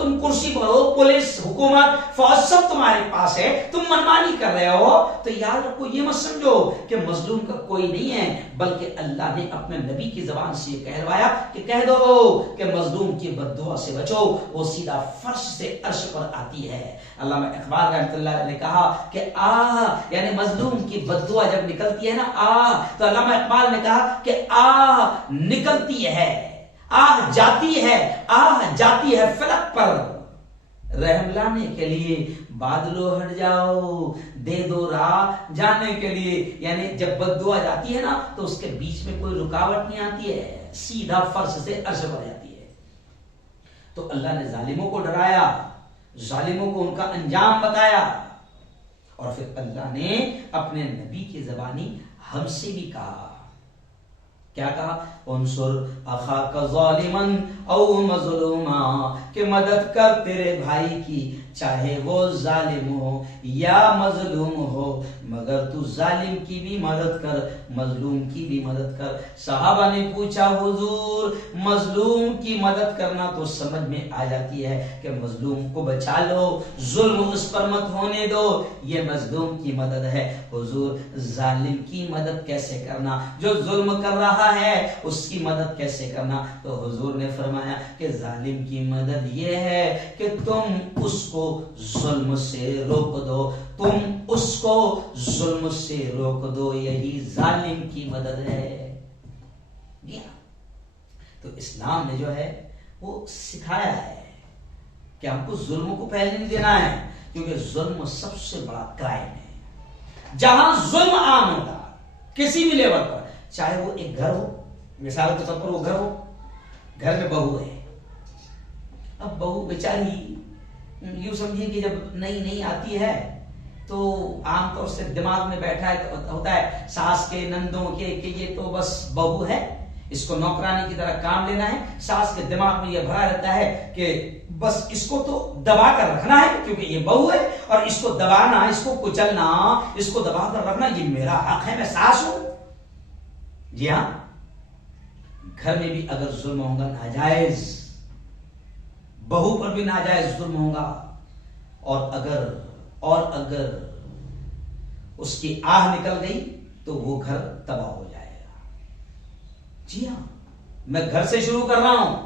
تم کرسی پر ہو، پولیس حکومت فوج سب تمہارے پاس ہے، تم منمانی کر رہے ہو، تو یاد رکھو یہ مت سمجھو کہ مظلوم کا کوئی نہیں ہے، بلکہ اللہ نے اپنے نبی کی زبان سے یہ کہلوایا کہ کہہ دو کہ مظلوم کی بد دعا سے بچو، وہ سیدھا فرش سے عرش پر آتی ہے. علامہ اقبال رحمۃ اللہ نے کہا کہ یعنی مظلوم کی بد دعا جب نکلتی ہے نا تو علامہ اقبال نے کہا کہ نکلتی ہے، جاتی ہے فلک پر، رحم لانے کے لیے بادلو ہٹ جاؤ، دے دو راہ جانے کے لیے. یعنی جب بد دعا جاتی ہے نا تو اس کے بیچ میں کوئی رکاوٹ نہیں آتی ہے، سیدھا فرش سے عرش پر جاتی ہے. تو اللہ نے ظالموں کو ڈرایا، ظالموں کو ان کا انجام بتایا، اور پھر اللہ نے اپنے نبی کی زبانی ہم سے بھی کہا. کیا کہا؟ انصر اخاک ظالما او مظلوما، کہ مدد کر تیرے بھائی کی چاہے وہ ظالم ہو یا مظلوم ہو، مگر تو ظالم کی بھی مدد کر، مظلوم کی بھی مدد کر. صحابہ نے پوچھا حضور مظلوم کی مدد کرنا تو سمجھ میں آ جاتی ہے کہ مظلوم کو بچا لو، ظلم اس پر مت ہونے دو، یہ مظلوم کی مدد ہے. حضور ظالم کی مدد کیسے کرنا، جو ظلم کر رہا ہے اس کی مدد کیسے کرنا؟ تو حضور نے فرمایا کہ ظالم کی مدد یہ ہے کہ تم اس کو ظلم سے روک دو، تم اس کو ظلم سے روک دو، یہی ظالم کی مدد ہے. تو اسلام نے جو ہے وہ سکھایا ہے کہ ہم کو ظلم کو پہلے نہیں دینا ہے، کیونکہ ظلم سب سے بڑا کرائم ہے. جہاں ظلم عام ہوگا کسی بھی لیول پر، چاہے وہ ایک گھر ہو، مثال کے طور پر وہ گھر ہو، گھر میں بہو ہے، اب بہو بیچاری یوں سمجھیے کہ جب نئی آتی ہے تو عام طور سے دماغ میں بیٹھا ہوتا ہے ساس کے نندوں کے کہ یہ تو بس بہو ہے، اس کو نوکرانی کی طرح کام لینا ہے. ساس کے دماغ میں یہ بھرا رہتا ہے کہ بس اس کو تو دبا کر رکھنا ہے کیونکہ یہ بہو ہے، اور اس کو دبانا، اس کو کچلنا، اس کو دبا کر رکھنا یہ میرا حق ہے، میں ساس ہوں. جی ہاں، گھر میں بھی اگر ظلم ہوگا ناجائز، بہو پر بھی ناجائز ظلم ہوگا، اور اگر اس کی آہ نکل گئی تو وہ گھر تباہ ہو جائے گا. جی ہاں، میں گھر سے شروع کر رہا ہوں.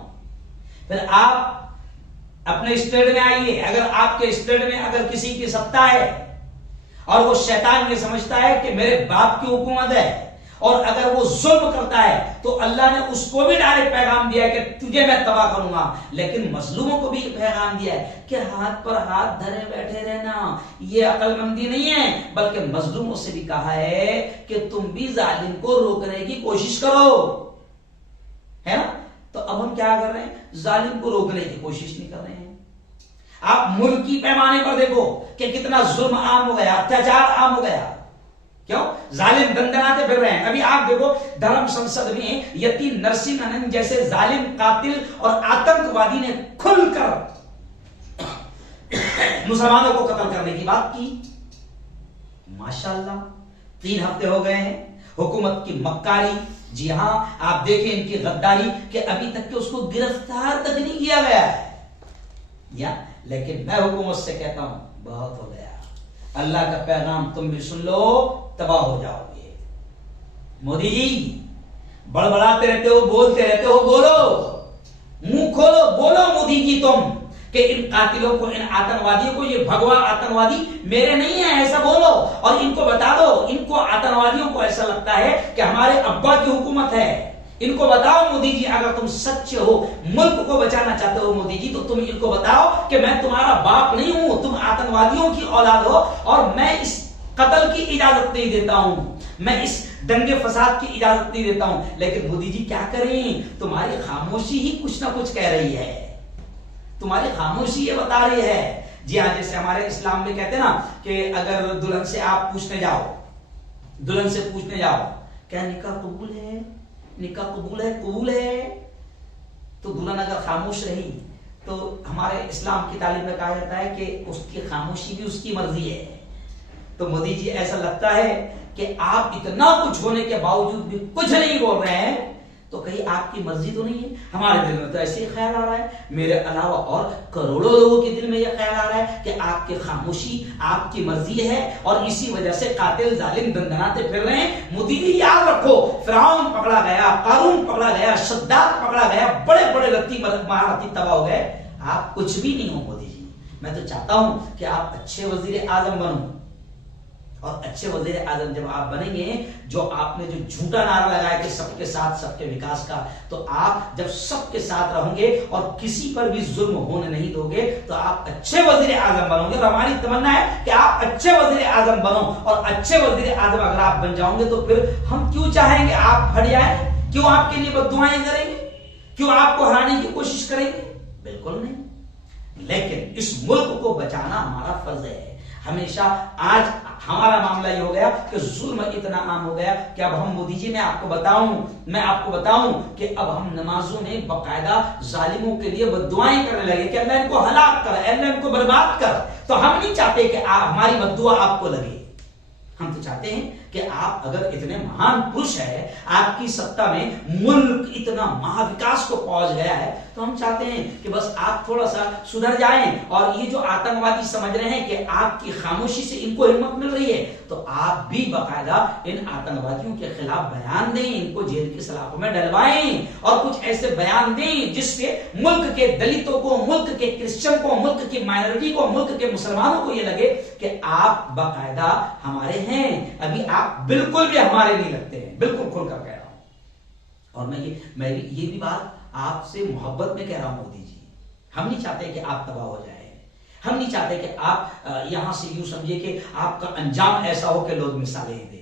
پھر آپ اپنے اسٹیٹ میں آئیے، اگر آپ کے اسٹیٹ میں اگر کسی کی ستا ہے اور وہ شیطان یہ سمجھتا ہے کہ میرے باپ کی حکومت ہے، اور اگر وہ ظلم کرتا ہے تو اللہ نے اس کو بھی ڈائریکٹ پیغام دیا ہے کہ تجھے میں تباہ کروں گا، لیکن مظلوموں کو بھی پیغام دیا ہے کہ ہاتھ پر ہاتھ دھرے بیٹھے رہنا یہ عقل مندی نہیں ہے، بلکہ مظلوموں سے بھی کہا ہے کہ تم بھی ظالم کو روکنے کی کوشش کرو، ہے نا. تو اب ہم کیا کر رہے ہیں؟ ظالم کو روکنے کی کوشش نہیں کر رہے ہیں. آپ ملکی پیمانے پر دیکھو کہ کتنا ظلم عام ہو گیا، اتیاچار عام ہو گیا. کیوں؟ ظالم دندناتے پھر رہے ہیں. ابھی آپ دیکھو دھرم سنسد میں یتی نرسنگ انند جیسے ظالم قاتل اور آتنکوادی نے کھل کر مسلمانوں کو قتل کرنے کی بات کی. ماشاءاللہ 3 ہفتے ہو گئے ہیں حکومت کی مکاری. جی ہاں، آپ دیکھیں ان کی غداری کہ ابھی تک کہ اس کو گرفتار تک نہیں کیا گیا ہے. لیکن میں حکومت سے کہتا ہوں بہت ہو گیا. اللہ کا پیغام تم بھی سن لو، تباہ ہو جاؤ گے. مودی جی بڑبڑاتے رہتے ہو، بولتے رہتے ہو، بولو، منہ کھولو، بولو مودی جی تم کہ ان قاتلوں کو، ان آتنوادیوں کو، یہ بھگوا آتنوادی میرے نہیں ہیں، ایسا بولو. اور ان کو بتا دو، ان کو آتنوادیوں کو ایسا لگتا ہے کہ ہمارے ابا کی حکومت ہے، ان کو بتاؤ مودی جی، اگر تم سچے ہو، ملک کو بچانا چاہتے ہو مودی جی، تو تم ان کو بتاؤ کہ میں تمہارا باپ نہیں ہوں، تم آتنوادیوں کی اولاد ہو اور میں اس قتل کی اجازت نہیں دیتا ہوں، میں اس دنگے فساد کی اجازت نہیں دیتا ہوں۔ لیکن مودی جی کیا کریں، تمہاری خاموشی ہی کچھ نہ کچھ کہہ رہی ہے، تمہاری خاموشی یہ بتا رہی ہے۔ جی ہاں، جیسے ہمارے اسلام میں کہتے ہیں نا کہ اگر دلہن سے آپ پوچھنے جاؤ، دلہن سے پوچھنے جاؤ کیا نکاح قبول ہے، نکاح قبول ہے، قبول ہے، تو دلہن اگر خاموش رہی تو ہمارے اسلام کی تعلیم میں کہا جاتا ہے کہ اس کی خاموشی بھی اس کی مرضی ہے۔ تو مودی جی ایسا لگتا ہے کہ آپ اتنا کچھ ہونے کے باوجود بھی کچھ نہیں بول رہے ہیں، تو کہیں آپ کی مرضی تو نہیں ہے؟ ہمارے دل میں تو ایسے ہی خیال آ رہا ہے، میرے علاوہ اور کروڑوں لوگوں کے دل میں یہ خیال آ رہا ہے کہ آپ کی خاموشی آپ کی مرضی ہے اور اسی وجہ سے قاتل ظالم دندناتے پھر رہے ہیں۔ مودی جی یاد رکھو، فرعون پکڑا گیا، قارون پکڑا گیا، شداد پکڑا گیا، بڑے بڑے رتی مہارتی تباہ ہو گئے، آپ کچھ بھی نہیں ہو مودی جی۔ میں تو چاہتا ہوں کہ آپ اچھے وزیر اعظم بنو، اور اچھے وزیر اعظم جب آپ بنیں گے، جو آپ نے جو جھوٹا نعرہ لگایا کہ سب کے ساتھ سب کے وکاس کا، تو آپ جب سب کے ساتھ رہوں گے اور کسی پر بھی ظلم ہونے نہیں دو گے تو آپ اچھے وزیر اعظم بنو گے۔ اور ہماری تمنا ہے کہ آپ اچھے وزیر اعظم بنو، اور اچھے وزیر اعظم اگر آپ بن جاؤ گے تو پھر ہم کیوں چاہیں گے آپ ہٹ جائیں؟ کیوں آپ کے لیے بددعائیں کریں گے؟ کیوں آپ کو ہرانے کی کوشش کریں گے؟ بالکل نہیں۔ لیکن اس ملک کو بچانا ہمارا فرض ہے۔ ہمیشہ آج ہمارا معاملہ یہ ہو گیا کہ ظلم اتنا عام ہو گیا کہ اب ہم مودی جی میں آپ کو بتاؤں کہ اب ہم نمازوں میں باقاعدہ ظالموں کے لیے بددعائیں کرنے لگے کہ اللہ ان کو ہلاک کر، اللہ ان کو برباد کر۔ تو ہم نہیں چاہتے کہ ہماری بددعا آپ کو لگے، ہم تو چاہتے ہیں کہ آپ اگر اتنے مہان پروش ہے، آپ کی ستا میں ملک اتنا مہاوکاس کو پہنچ گیا ہے، تو ہم چاہتے ہیں کہ بس آپ تھوڑا سا سدھر جائیں، اور یہ جو آتنکوادی سمجھ رہے ہیں کہ آپ کی خاموشی سے ان کو ہمت مل رہی ہے، تو آپ بھی باقاعدہ ان آتنکوادیوں کے خلاف بیان دیں، ان کو جیل کی سلاخوں میں ڈلوائیں، اور کچھ ایسے بیان دیں جس سے ملک کے دلتوں کو، ملک کے کرسچن کو، ملک کی مائنورٹی کو، ملک کے مسلمانوں کو یہ لگے کہ آپ باقاعدہ ہمارے ہیں، ابھی آپ بالکل بھی ہمارے نہیں لگتے ہیں۔ بالکل کھل کر کہہ رہا ہوں، اور میں یہ بھی بات آپ سے محبت میں کہہ رہا ہوں مودی جی، ہم نہیں چاہتے کہ آپ تباہ ہو جائیں، ہم نہیں چاہتے کہ آپ یہاں سے یوں سمجھے کہ آپ کا انجام ایسا ہو کہ لوگ مثالیں دیں،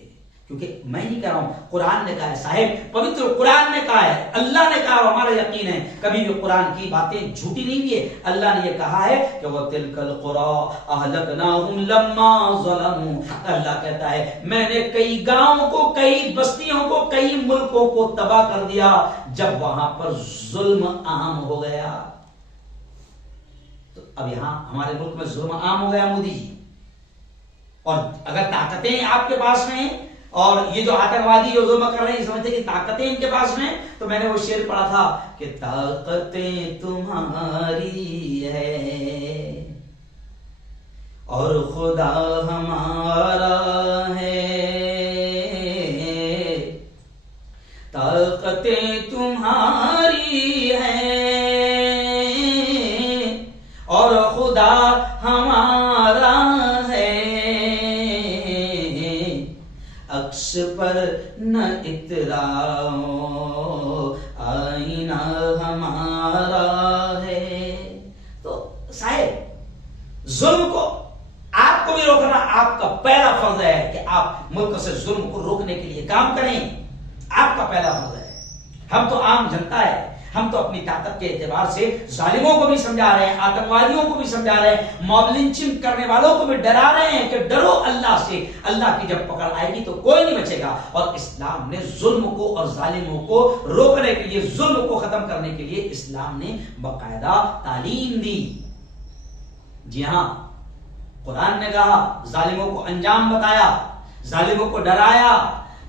کیونکہ میں نہیں کہہ رہا ہوں، قرآن نے کہا ہے صاحب، پوتر قرآن نے کہا ہے، اللہ نے کہا، ہمارا یقین ہے کبھی بھی قرآن کی باتیں جھوٹی نہیں ہوئی ہے۔ اللہ نے یہ کہا ہے کہ وَتِلْكَ الْقُرَىٰ أَهْلَكْنَاهُمْ لَمَّا ظَلَمُوا، اللہ کہتا ہے میں نے کئی گاؤں کو، کئی بستیوں کو، کئی ملکوں کو تباہ کر دیا جب وہاں پر ظلم عام ہو گیا۔ تو اب یہاں ہمارے ملک میں ظلم عام ہو گیا مودی جی، اور اگر طاقتیں آپ کے پاس میں ہیں، اور یہ جو آتنکوادی جو ظلم کر رہے ہیں سمجھتے کہ طاقتیں ان کے پاس میں، تو میں نے وہ شعر پڑھا تھا کہ طاقتیں تمہاری ہے اور خدا ہمارا ہے، طاقتیں تمہاری ہے اور خدا ہمارا ہے، عکس پر نہ اتراؤ آئینہ ہمارا ہے۔ تو صاحب ظلم کو آپ کو بھی روکنا آپ کا پہلا فرض ہے کہ آپ ملک سے ظلم کو روکنے کے لیے کام کریں، آپ کا پہلا فرض ہے۔ ہم تو عام جنتا ہے، ہم تو اپنی طاقت کے اعتبار سے ظالموں کو بھی سمجھا رہے ہیں، آتنکوادیوں کو بھی سمجھا رہے ہیں، موب لنچنگ کرنے والوں کو بھی ڈرا رہے ہیں کہ ڈرو اللہ سے، اللہ کی جب پکڑ آئے گی تو کوئی نہیں بچے گا۔ اور اسلام نے ظلم کو اور ظالموں کو روکنے کے لیے، ظلم کو ختم کرنے کے لیے اسلام نے باقاعدہ تعلیم دی۔ جی ہاں، قرآن نے کہا، ظالموں کو انجام بتایا، ظالموں کو ڈرایا،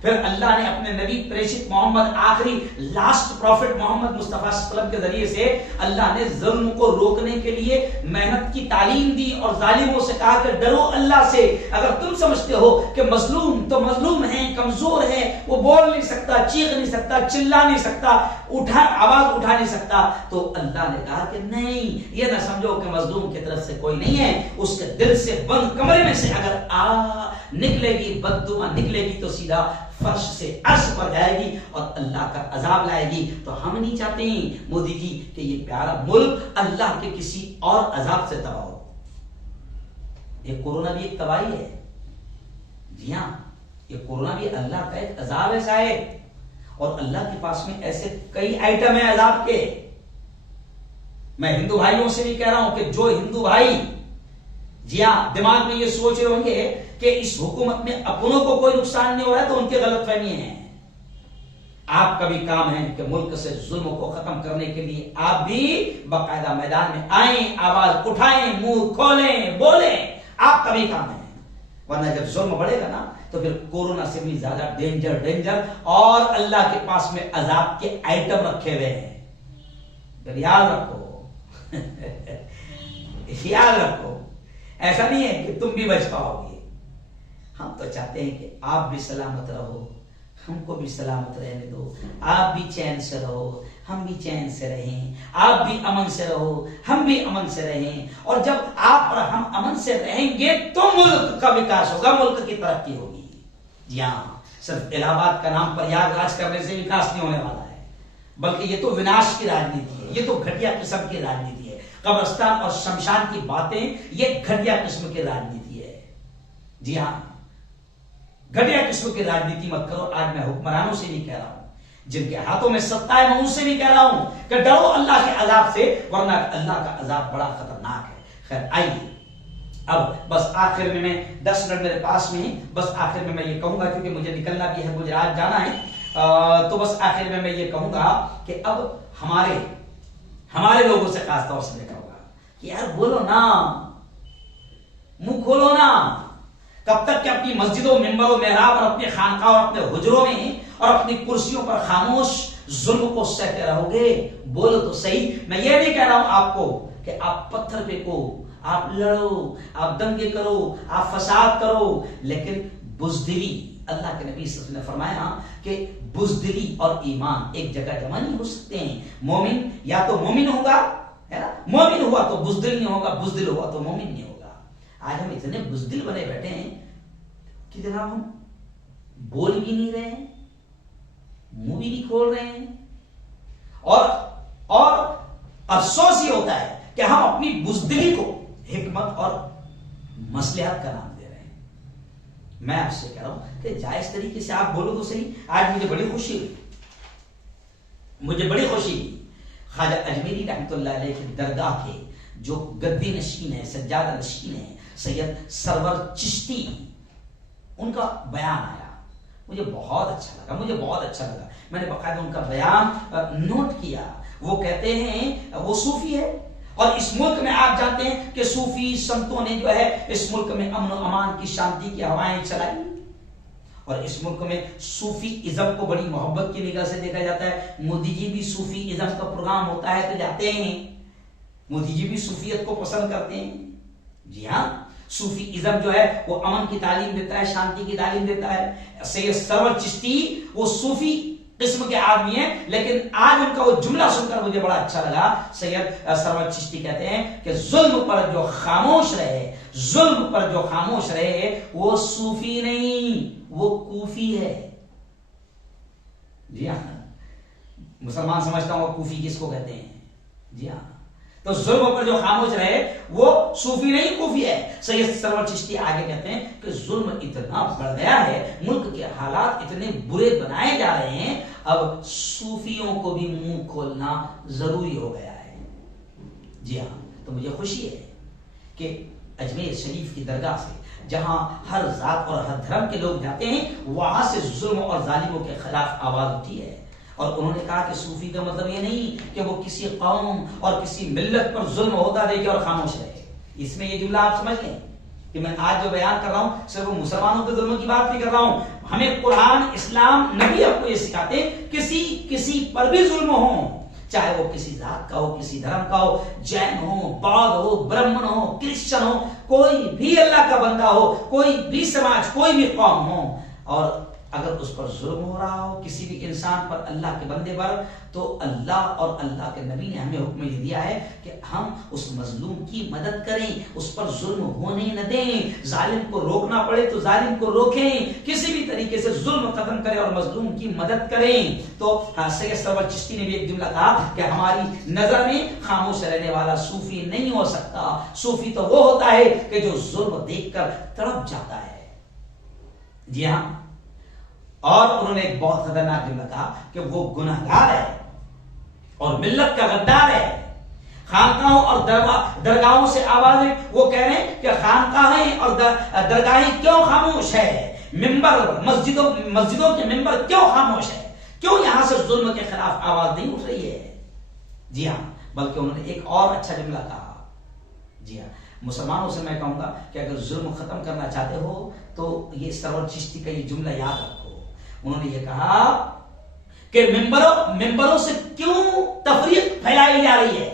پھر اللہ نے اپنے نبی پریشت محمد، آخری لاسٹ پروفٹ محمد مصطفیٰ صلی اللہ علیہ وسلم کے ذریعے سے اللہ نے ظلم کو روکنے کے لیے محنت کی تعلیم دی، اور ظالموں سے کہا کہ ڈرو اللہ سے۔ اگر تم سمجھتے ہو کہ مظلوم تو مظلوم ہے، کمزور ہے، وہ بول نہیں سکتا، چیخ نہیں سکتا، چلا نہیں سکتا، آواز اٹھا نہیں سکتا، تو اللہ نے کہا کہ نہیں، یہ نہ سمجھو کہ مظلوم کی طرف سے کوئی نہیں ہے، اس کے دل سے بند کمرے میں سے اگر نکلے گی بد دعا نکلے گی تو سیدھا فرش سے عرش پر جائے گی اور اللہ کا عذاب لائے گی. تو ہم نہیں چاہتے ہیں مودی جی کہ یہ پیارا ملک اللہ کے کسی اور عذاب سے تباہ ہو. یہ کورونا بھی ایک تباہی ہے. جی ہاں، یہ کورونا بھی اللہ کا ایک عذاب ہے صاحب. اور اللہ کے پاس میں ایسے کئی آئٹم ہیں عذاب کے. میں ہندو بھائیوں سے بھی کہہ رہا ہوں کہ جو ہندو بھائی جی ہاں دماغ میں یہ سوچ رہے ہوں گے کہ اس حکومت میں اپنوں کو کوئی نقصان نہیں ہو رہا ہے تو ان کی غلط فہمی ہے. آپ کا بھی کام ہے کہ ملک سے ظلم کو ختم کرنے کے لیے آپ بھی باقاعدہ میدان میں آئیں، آواز اٹھائیں، منہ کھولیں، بولیں. آپ کا بھی کام ہے. ورنہ جب ظلم بڑھے گا نا تو پھر کورونا سے بھی زیادہ ڈینجر اور اللہ کے پاس میں عذاب کے آئٹم رکھے ہوئے ہیں. پھر یاد رکھو خیال رکھو. ایسا نہیں ہے کہ تم بھی بچ پاؤ گے. ہم تو چاہتے ہیں کہ آپ بھی سلامت رہو، ہم کو بھی سلامت رہنے دو. آپ بھی چین سے رہو، ہم بھی چین سے رہیں. آپ بھی امن سے رہو، ہم بھی امن سے رہیں. اور جب آپ اور ہم امن سے رہیں گے تو ملک کا وکاس ہوگا، ملک کی ترقی ہوگی. جی ہاں، صرف الہ آباد کا نام پر یاد راج کرنے سے وکاس نہیں ہونے والا ہے، بلکہ یہ تو وناش کی راجنیتی ہے. یہ تو گھٹیا قسم کی راجنیتی ہے. قبرستان اور شمشان کی باتیں یہ گھٹیا قسم کی راجنیتی ہے. جی ہاں، گھٹیا قسم کی راجنیتی مت کرو. آج میں حکمرانوں سے نہیں کہہ رہا ہوں، جن کے ہاتھوں میں ستا ہے میں ان سے بھی کہہ رہا ہوں کہ ڈرو اللہ کے عذاب سے، ورنہ اللہ کا عذاب بڑا خطرناک ہے. خیر آئیے اب بس آخر میں 10 منٹ میرے پاس میں، بس آخر میں یہ کہوں گا کیونکہ مجھے نکلنا بھی ہے، مجھے آج جانا ہے. تو بس آخر میں یہ کہوں گا کہ اب ہمارے لوگوں سے خاص طور سے میں کہوں گا کہ یار بولو نا، منہ کھولو نا. کب تک کہ اپنی مسجدوں، منبر و محراب اور اپنے خانقاہ اور اپنے حجروں میں اور اپنی کرسیوں پر خاموش ظلم کو سہتے رہو گے؟ بولو تو صحیح. میں یہ نہیں کہہ رہا ہوں آپ کو کہ آپ پتھر پھینکو، آپ لڑو، آپ دنگے کرو، آپ فساد کرو، لیکن بزدلی، اللہ کے نبی صلی اللہ علیہ وسلم نے فرمایا کہ بزدلی اور ایمان ایک جگہ جمع نہیں ہو سکتے ہیں. مومن یا تو مومن ہوگا، ہے نا، مومن ہوا تو بزدل نہیں ہوگا، بزدل ہوا تو مومن نہیں ہوگا. آج ہم اتنے بزدل بنے بیٹھے ہیں کہ جناب ہم بول بھی نہیں رہے ہیں، منہ بھی نہیں کھول رہے ہیں، اور افسوس یہ ہوتا ہے کہ ہم اپنی بزدلی کو حکمت اور مصلحت کا نام دے رہے ہیں. میں آپ سے کہہ رہا ہوں کہ جائز طریقے سے آپ بولو تو صحیح. آج مجھے بڑی خوشی ہوئی، خواجہ اجمیری رحمۃ اللہ علیہ کی درگاہ کے جو گدی نشین ہے، سجادہ نشین ہے، سید سرور چشتی، ان کا بیان آیا. مجھے بہت اچھا لگا. میں نے باقاعدہ ان کا بیان نوٹ کیا. وہ کہتے ہیں وہ صوفی ہے، اور اس ملک میں آپ جانتے ہیں کہ صوفی سنتوں نے جو ہے اس ملک میں امن و امان کی شانتی کی ہوائیں چلائی، اور اس ملک میں صوفی ازم کو بڑی محبت کی نگاہ سے دیکھا جاتا ہے. مودی جی بھی صوفی ازم کا پروگرام ہوتا ہے تو جاتے ہیں. مودی جی بھی صوفیت کو پسند کرتے ہیں. جی ہاں، صوفی ازم جو ہے وہ امن کی تعلیم دیتا ہے، شانتی کی تعلیم دیتا ہے. سید سرور چشتی وہ صوفی قسم کے آدمی ہیں، لیکن آج ان کا وہ جملہ سن کر مجھے بڑا اچھا لگا. سید سرور چشتی کہتے ہیں کہ ظلم پر جو خاموش رہے وہ صوفی نہیں، وہ کوفی ہے. جی ہاں، مسلمان سمجھتا ہوں وہ کوفی کس کو کہتے ہیں. جی ہاں، تو ظلم پر جو خاموش رہے وہ صوفی نہیں، کوفی ہے. سید سرور چشتی آگے کہتے ہیں کہ ظلم اتنا بڑھ گیا ہے، ملک کے حالات اتنے برے بنائے جا رہے ہیں، اب صوفیوں کو بھی منہ کھولنا ضروری ہو گیا ہے. جی ہاں، تو مجھے خوشی ہے کہ اجمیر شریف کی درگاہ سے جہاں ہر ذات اور ہر دھرم کے لوگ جاتے ہیں، وہاں سے ظلم اور ظالموں کے خلاف آواز اٹھی ہے. اور انہوں نے کہا کہ صوفی کا مطلب یہ نہیں کہ وہ کسی قوم اور کسی ملت پر ظلم ہوتا دیکھے اور خاموش رہے. اس میں یہ جملہ آپ سمجھ لیں کہ میں آج جو بیان کر رہا ہوں صرف وہ مسلمانوں کے ظلم کی بات نہیں کر رہا ہوں. ہمیں قرآن، اسلام، نبی آپ کو یہ سکھاتے کسی پر بھی ظلم ہو، چاہے وہ کسی ذات کا ہو، کسی دھرم کا ہو، جین ہو، بودھ ہو، برہمن ہو، کرسچن ہو، کوئی بھی اللہ کا بندہ ہو، کوئی بھی سماج، کوئی بھی قوم ہو، اور اگر اس پر ظلم ہو رہا ہو کسی بھی انسان پر، اللہ کے بندے پر، تو اللہ اور اللہ کے نبی نے ہمیں حکم یہ دیا ہے کہ ہم اس مظلوم کی مدد کریں، اس پر ظلم ہونے نہ دیں، ظالم کو روکنا پڑے تو ظالم کو روکیں، کسی بھی طریقے سے ظلم ختم کریں اور مظلوم کی مدد کریں۔ تو سید سرور چشتی نے بھی ایک جملہ کہا کہ ہماری نظر میں خاموش رہنے والا صوفی نہیں ہو سکتا، صوفی تو وہ ہوتا ہے کہ جو ظلم دیکھ کر تڑپ جاتا ہے۔ جی ہاں، اور انہوں نے ایک بہت خطرناک جملہ کہا کہ وہ گنہگار ہے اور ملت کا غدار ہے۔ خانقاہوں اور درگاہوں سے آوازیں، وہ کہہ رہے ہیں کہ خانقاہیں اور درگاہیں کیوں خاموش ہے، ممبر مسجدوں کے ممبر کیوں خاموش ہے، کیوں یہاں سے ظلم کے خلاف آواز نہیں اٹھ رہی ہے؟ جی ہاں، بلکہ انہوں نے ایک اور اچھا جملہ کہا۔ جی ہاں، مسلمانوں سے میں کہوں گا کہ اگر ظلم ختم کرنا چاہتے ہو تو یہ سرور چشتی کا یہ جملہ یاد رکھو۔ انہوں نے یہ کہا کہ ممبروں سے کیوں تفریق پھیلائی جا رہی ہے؟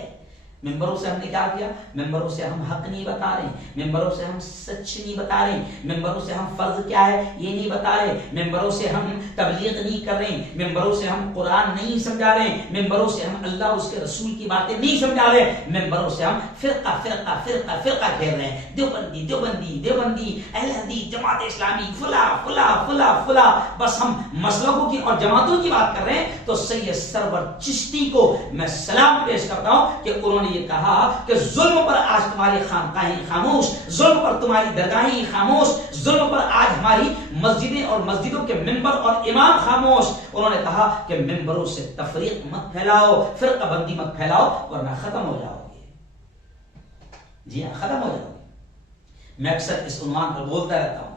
ممبروں سے ہم نے کیا کیا؟ ممبروں سے ہم حق نہیں بتا رہے، ممبروں سے ہم سچ نہیں بتا رہے، ممبروں سے ہم فرض کیا ہے یہ نہیں بتا رہے، ممبروں سے ہم تبلیغ نہیں کر رہے، ممبروں سے ہم قرآن نہیں سمجھا رہے، ممبروں سے ہم اللہ اس کے رسول کی باتیں نہیں سمجھا رہے، ممبروں سے ہم فرقہ فرقہ فرقہ فرقہ کھیل رہے ہیں، دیوبندی دیوبندی دیوبندی، اہل حدیث، جماعت اسلامی، فلا فلا فلا فلا، بس ہم مسلکوں کی اور جماعتوں کی بات کر رہے ہیں۔ تو سید سرور چشتی کو میں سلام پیش کرتا ہوں کہ انہوں نے یہ کہا کہ ظلم پر آج تمہاری خانقاہیں خاموش، ظلم پر تمہاری درگاہیں خاموش، ظلم پر آج ہماری مسجدیں اور مسجدوں کے ممبر اور امام خاموش۔ انہوں نے کہا کہ ممبروں سے تفریق مت پھیلاؤ، فرقہ بندی مت پھیلاؤ، ورنہ ختم ہو جاؤ گے۔ جی ہاں، ختم ہو جاؤ گے۔ میں اکثر اس عنوان پر بولتا رہتا ہوں،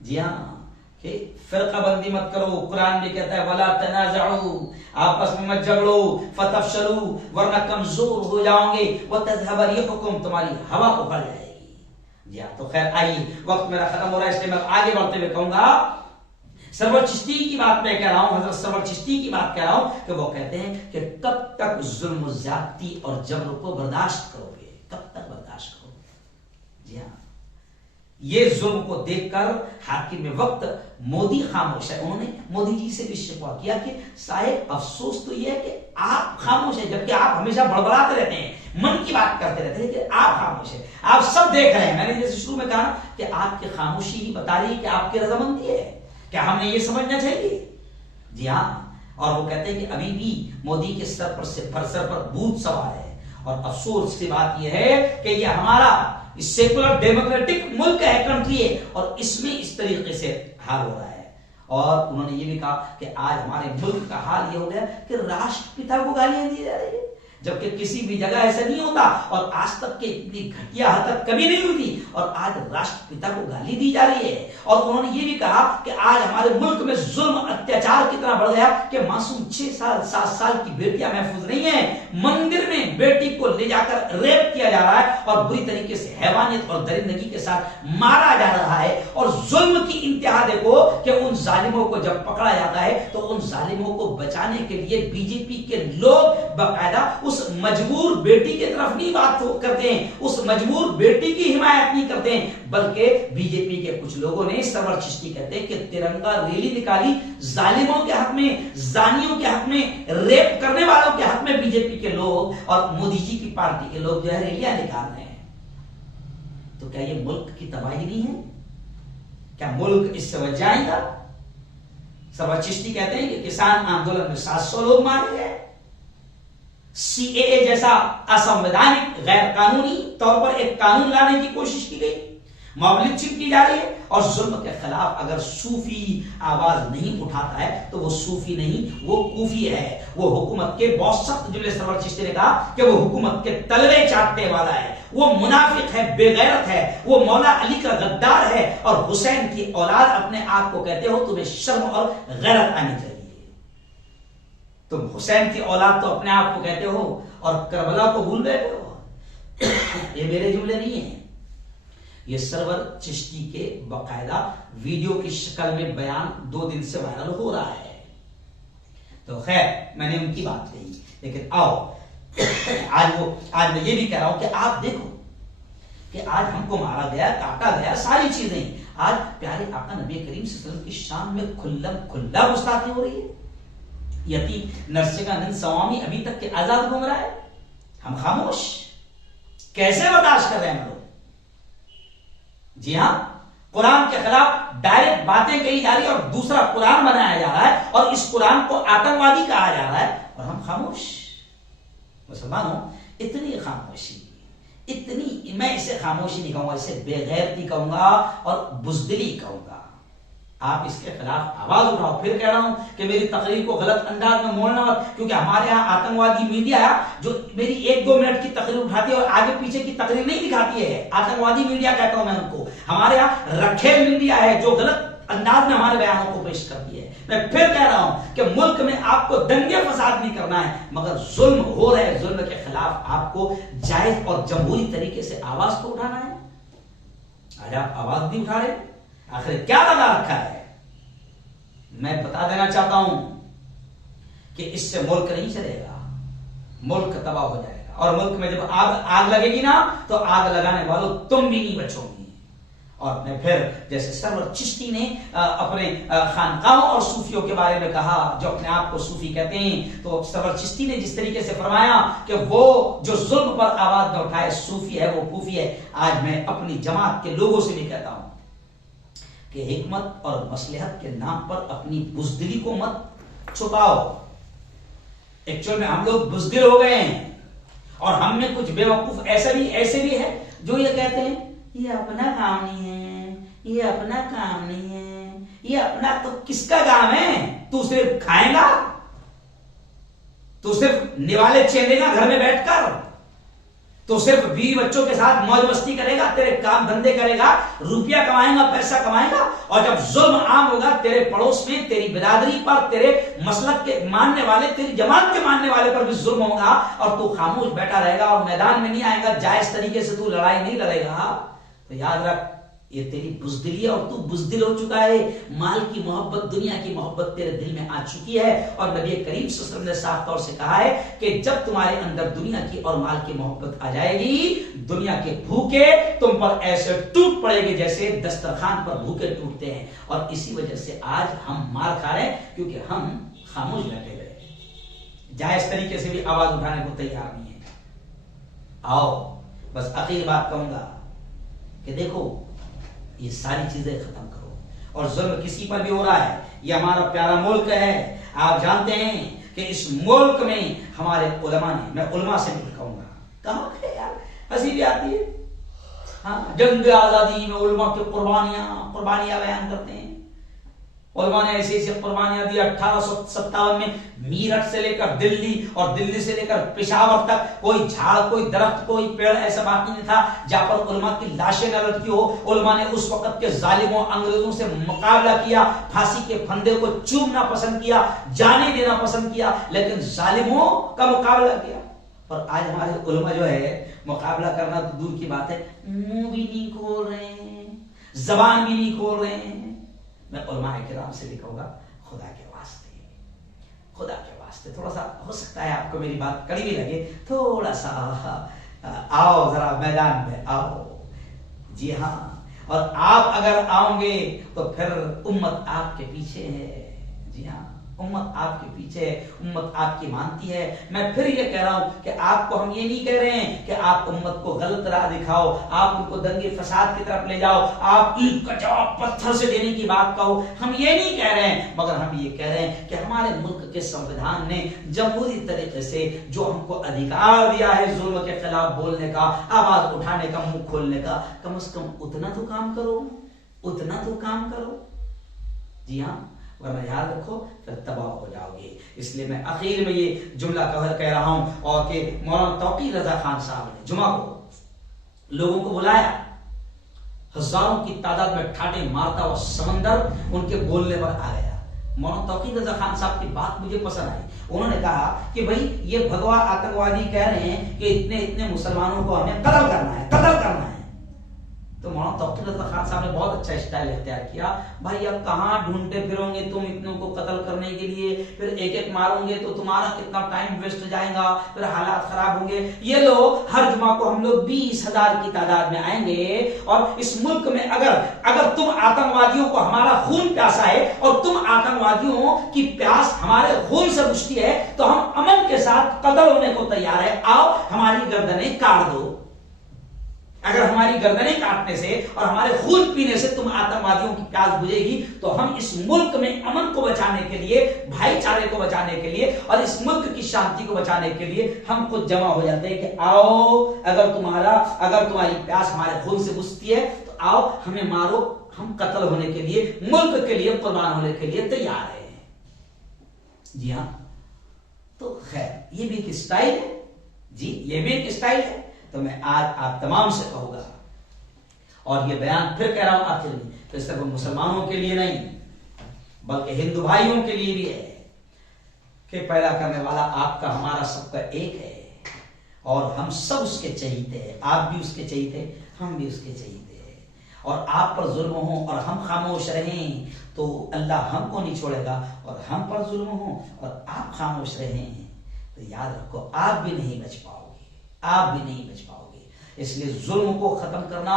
جی ہاں، کہ فرقہ بندی مت کرو۔ قرآن بھی کہتا ہے وَلَا تَنَازَعُوا، آپس میں مت جھگڑو، فَتَفْشَلُوا، ورنہ کمزور ہو جاؤ گے، وَتَذْهَبَ رِيحُكُمْ، تمہاری ہوا اکھڑ جائے گی۔ جی ہاں، تو خیر آئیے، وقت میرا ختم ہو رہا ہے، اس لیے میں آگے بڑھتے ہوئے کہوں گا، سرور چشتی کی بات میں کہہ رہا ہوں، حضرت سرور چشتی کی بات کہہ رہا ہوں کہ وہ کہتے ہیں کہ کب تک ظلم و زیادتی اور جبر کو برداشت کرو گے، کب تک برداشت کرو گے؟ جی ہاں، یہ ظلم کو دیکھ کر حاکم وقت مودی خاموش ہے۔ انہوں نے مودی جی سے بھی شکوہ کیا کہ صاحب افسوس تو یہ ہے کہ آپ خاموش ہیں، جبکہ آپ ہمیشہ بڑبڑاتے رہتے ہیں، من کی بات کرتے رہتے ہیں، کہ آپ خاموش ہیں، آپ سب دیکھ رہے ہیں۔ میں نے جیسے شروع میں کہا کہ آپ کی خاموشی ہی بتا رہی ہے کہ آپ کی رضامندی ہے، کیا ہم نے یہ سمجھنا چاہیے؟ جی ہاں، اور وہ کہتے ہیں کہ ابھی بھی مودی کے سر پر بھوت سوار ہے، اور افسوس کی بات یہ ہے کہ یہ ہمارا سیکولر ڈیموکریٹک ملک ہے، کنٹری ہے، اور اس میں اس طریقے سے حال ہو رہا ہے۔ اور انہوں نے یہ بھی کہا کہ آج ہمارے ملک کا حال یہ ہو گیا کہ راشٹر پتا کو گالیاں دی جا رہی ہے، جبکہ کسی بھی جگہ ایسا نہیں ہوتا، اور آج تک کے اتنی گھٹیا حرکت کبھی نہیں ہوئی تھی، اور آج راشٹر پتا کو گالی دی جا رہی ہے۔ اور انہوں نے یہ بھی کہا کہ آج ہمارے ملک میں ظلم اتیاچار کتنا بڑھ گیا کہ معصوم 6 سال 7 سال کی بیٹیاں محفوظ نہیں ہیں، مندر میں بیٹی کو لے جا کر ریپ کیا جا رہا ہے، اور بری طریقے سے حیوانیت اور درندگی کے ساتھ مارا جا رہا ہے۔ اور ظلم کی انتہا دیکھو کہ ان ظالموں کو جب پکڑا جاتا ہے تو ان ظالموں کو بچانے کے لیے بی جے پی کے لوگ باقاعدہ اس مجبور بیٹی کی طرف نہیں بات کرتے ہیں، اس مجبور بیٹی کی حمایت نہیں کرتے ہیں، بلکہ بی جے پی کے کچھ لوگوں نے، سرور چشتی کہتے ہیں کہ ترنگا ریلی نکالی ظالموں کے حق میں، زانیوں کے حق میں، ریپ کرنے والوں کے حق میں۔ بی جے پی کے لوگ اور مودی جی کی پارٹی کے لوگ جو ہے ریلیاں نکال رہے ہیں، تو کیا یہ ملک کی تباہی نہیں ہے؟ کیا ملک اس سے بچ جائے گا؟ سرور چشتی کہتے ہیں کہ کسان آندولن میں 700 لوگ مارے گئے، سی اے اے جیسا اسمویدھانک غیر قانونی طور پر ایک قانون لانے کی کوشش کی گئی، موبلچنگ کی جا رہی ہے، اور ظلم کے خلاف اگر صوفی آواز نہیں اٹھاتا ہے تو وہ صوفی نہیں، وہ کوفی ہے۔ وہ حکومت کے بہت سخت جملے سرور چشتی نے کہا کہ وہ حکومت کے تلوے چاٹنے والا ہے، وہ منافق ہے، بے غیرت ہے، وہ مولا علی کا غدار ہے، اور حسین کی اولاد اپنے آپ کو کہتے ہو، تمہیں شرم اور غیرت آنی چاہیے۔ تم حسین کی اولاد تو اپنے آپ کو کہتے ہو اور کربلا کو بھول گئے ہو۔ یہ میرے جملے نہیں ہیں، یہ سرور چشتی کے باقاعدہ ویڈیو کی شکل میں بیان 2 دن سے وائرل ہو رہا ہے۔ تو خیر میں نے ان کی بات کہی، لیکن آؤ آج میں یہ بھی کہہ رہا ہوں کہ آپ دیکھو کہ کہ آج ہم کو مارا گیا، کاٹا گیا، ساری چیزیں، آج پیارے آقا نبی کریم صلی اللہ علیہ وسلم کی شان میں کھلا گستاخی ہو رہی ہے. یتیم نرسنگانند سوامی ابھی تک کے آزاد گھوم رہا ہے، ہم خاموش. کیسے برداشت کر رہے ہیں ہم لوگ؟ جی ہاں، قرآن کے خلاف ڈائریکٹ باتیں کہی جا رہی ہے اور دوسرا قرآن بنایا جا رہا ہے اور اس قرآن کو آتنکوادی کہا جا رہا ہے اور ہم خاموش. مسلمانوں، اتنی خاموشی، اتنی، میں اسے خاموشی نہیں کہوں گا، اسے بے غیرتی کہوں گا اور بزدلی کہوں گا. آپ اس کے خلاف آواز اٹھاؤ. پھر کہہ رہا ہوں کہ میری تقریر کو غلط انداز میں موڑنا، کیونکہ ہمارے ہاں آتنکوادی میڈیا جو میری 1-2 منٹ کی تقریر اٹھاتی ہے اور آگے پیچھے کی تقریر نہیں دکھاتی ہے، آتنکوادی میڈیا کہتا ہوں میں ان کو. ہمارے ہاں رکھے میڈیا ہے جو غلط انداز میں ہمارے بیانوں کو پیش کرتی ہے. میں پھر کہہ رہا ہوں کہ ملک میں آپ کو دنگے فساد نہیں کرنا ہے، مگر ظلم ہو رہے ظلم کے خلاف آپ کو جائز اور جمہوری طریقے سے آواز کو اٹھانا ہے. آج آپ آواز نہیں اٹھا رہے، آخر کیا لگا رکھا ہے؟ میں بتا دینا چاہتا ہوں کہ اس سے ملک نہیں چلے گا، ملک تباہ ہو جائے گا. اور ملک میں جب آگ لگے گی نا تو آگ لگانے والوں تم بھی نہیں بچو گی. اور میں پھر جیسے سرور چشتی نے اپنے خانقاہوں اور صوفیوں کے بارے میں کہا جو اپنے آپ کو صوفی کہتے ہیں، تو سرور چشتی نے جس طریقے سے فرمایا کہ وہ جو ظلم پر آواز نہ اٹھائے صوفی ہے، وہ کوفی ہے. آج میں اپنی جماعت کے لوگوں سے بھی کہتا ہوں کہ حکمت اور مصلحت کے نام پر اپنی بزدلی کو مت چھپاؤ. ایکچوئل میں ہم لوگ بزدل ہو گئے ہیں اور ہم میں کچھ بے وقوف ایسے بھی ہے جو یہ کہتے ہیں یہ اپنا کام نہیں ہے، یہ اپنا کام نہیں ہے. یہ اپنا تو کس کا کام ہے؟ تو صرف کھائے گا، تو صرف نوالے چیندے گا گھر میں بیٹھ کر، تو صرف بیوی بچوں کے ساتھ موج مستی کرے گا، تیرے کام دھندے کرے گا، روپیہ کمائے گا، پیسہ کمائے گا. اور جب ظلم عام ہوگا تیرے پڑوس میں، تیری برادری پر، تیرے مسلک کے ماننے والے، تیری جماعت کے ماننے والے پر بھی ظلم ہوگا اور تو خاموش بیٹھا رہے گا اور میدان میں نہیں آئے گا، جائز طریقے سے تو لڑائی نہیں لڑے گا، تو یاد رکھ یہ تیری بزدلی ہے اور تو بزدل ہو چکا ہے. مال کی محبت، دنیا کی محبت تیرے دل میں آ چکی ہے. اور نبی کریم صلی اللہ علیہ وسلم نے صاف طور سے کہا ہے کہ جب تمہارے اندر دنیا کی اور مال کی محبت آ جائے گی، دنیا کے بھوکے تم پر ایسے ٹوٹ پڑے گے جیسے دسترخوان پر بھوکے ٹوٹتے ہیں. اور اسی وجہ سے آج ہم مار کھا رہے ہیں کیونکہ ہم خاموش بیٹھے ہوئے، جائز طریقے سے بھی آواز اٹھانے کو تیار نہیں ہے. آؤ بس آخر بات کہوں گا کہ دیکھو یہ ساری چیزیں ختم کرو. اور ظلم کسی پر بھی ہو رہا ہے، یہ ہمارا پیارا ملک ہے. آپ جانتے ہیں کہ اس ملک میں ہمارے علماء نے، میں علماء سے بھی کہوں گا، کہاں ہے یار، ہنسی بھی آتی ہے. ہاں، جنگ آزادی میں علماء کی قربانیاں بیان کرتے ہیں. علماء نے ایسی قربانیاں دی. 1857 میں میرٹھ سے لے کر دلی اور دلی سے لے کر پشاور تک کوئی جھاڑ، کوئی درخت، کوئی پیڑ ایسا باقی نہیں تھا جہاں پر علماء کی لاشیں نہ لٹکی ہو. علماء نے اس وقت کے ظالموں انگریزوں سے مقابلہ کیا، پھانسی کے پھندے کو چومنا پسند کیا، جانے دینا پسند کیا، لیکن ظالموں کا مقابلہ کیا. اور آج ہمارے علماء جو ہے مقابلہ کرنا تو دور کی بات ہے، منہ بھی نہیں کھول رہے ہیں، زبان بھی نہیں کھول رہے ہیں. میں علماء کرام سے بھی کہوں گا، خدا کے واسطے تھوڑا سا، ہو سکتا ہے آپ کو میری بات کڑوی لگے، تھوڑا سا آؤ ذرا میدان میں آؤ. جی ہاں، اور آپ اگر آؤ گے تو پھر امت آپ کے پیچھے ہے. جی ہاں، امت آپ کے پیچھے ہے، امت آپ کی مانتی ہے. میں پھر یہ کہہ رہا ہوں کہ آپ کو ہم یہ نہیں کہہ رہے ہیں کہ آپ امت کو غلط راہ دکھاؤ، آپ ان کو دنگے فساد کی طرف لے جاؤ، آپ اینٹ کا جواب پتھر سے دینے کی بات کہو. ہم یہ نہیں کہہ رہے ہیں، مگر ہم یہ کہہ رہے ہیں کہ ہمارے ملک کے سنویدھان نے جمہوری طریقے سے جو ہم کو ادھیکار دیا ہے ظلم کے خلاف بولنے کا، آواز اٹھانے کا، منہ کھولنے کا، کم از کم اتنا تو کام کرو، اتنا تو کام کرو. جی ہاں، ورنہ یاد رکھو پھر تباہ ہو جاؤ گے. اس لیے میں اخیر میں یہ جملہ کہہ رہا ہوں. اور کہ مولانا توقیر رضا خان صاحب نے جمعہ کو لوگوں کو بلایا، ہزاروں کی تعداد میں ٹھاٹے مارتا ہوا سمندر ان کے بولنے پر آ گیا. مولانا توقیر رضا خان صاحب کی بات مجھے پسند آئی. انہوں نے کہا کہ بھائی یہ بھگوا آتنکوادی کہہ رہے ہیں کہ اتنے مسلمانوں کو ہمیں قتل کرنا ہے. تو مولانا توقیر رضا خان صاحب نے بہت اچھا اسٹائل اختیار کیا. بھائی اب کہاں ڈھونڈتے پھرو گے تم اتنوں کو قتل کرنے کے لیے, پھر ایک ایک ماروں گے تو تمہارا کتنا ٹائم ویسٹ جائے گا, پھر حالات خراب ہوں گے. یہ لو ہر جمعہ کو ہم لوگ 20,000 کی تعداد میں آئیں گے, اور اس ملک میں اگر تم آتنکوادیوں کو ہمارا خون پیاسا ہے اور تم آتنکوادیوں کی پیاس ہمارے خون سے بجھتی ہے تو ہم امن کے ساتھ قتل ہونے کو تیار ہے. آؤ ہماری گردنیں کاٹ دو. اگر ہماری گردنیں کاٹنے سے اور ہمارے خون پینے سے تم آتنکوادیوں کی پیاس بجھے گی تو ہم اس ملک میں امن کو بچانے کے لیے, بھائی چارے کو بچانے کے لیے اور اس ملک کی شانتی کو بچانے کے لیے ہم خود جمع ہو جاتے ہیں کہ آؤ اگر تمہاری پیاس ہمارے خون سے بجھتی ہے تو آؤ ہمیں مارو, ہم قتل ہونے کے لیے, ملک کے لیے قربان ہونے کے لیے تیار ہیں. جی ہاں, تو خیر یہ بھی ایک اسٹائل ہے. جی یہ بھی ایک اسٹائل ہے. تو میں آج آپ تمام سے کہوں گا, اور یہ بیان پھر کہہ رہا ہوں آخر میں, تو صرف مسلمانوں کے لیے نہیں بلکہ ہندو بھائیوں کے لیے بھی ہے کہ پیدا کرنے والا آپ کا ہمارا سب کا ایک ہے, اور ہم سب اس کے چہیتے ہیں. آپ بھی اس کے چہیتے, ہم بھی اس کے چہیتے ہیں. اور آپ پر ظلم ہو اور ہم خاموش رہیں تو اللہ ہم کو نہیں چھوڑے گا, اور ہم پر ظلم ہو اور آپ خاموش رہیں تو یاد رکھو آپ بھی نہیں بچ پاؤ, آپ بھی نہیں بچ پاؤ گے. اس لیے ظلم کو ختم کرنا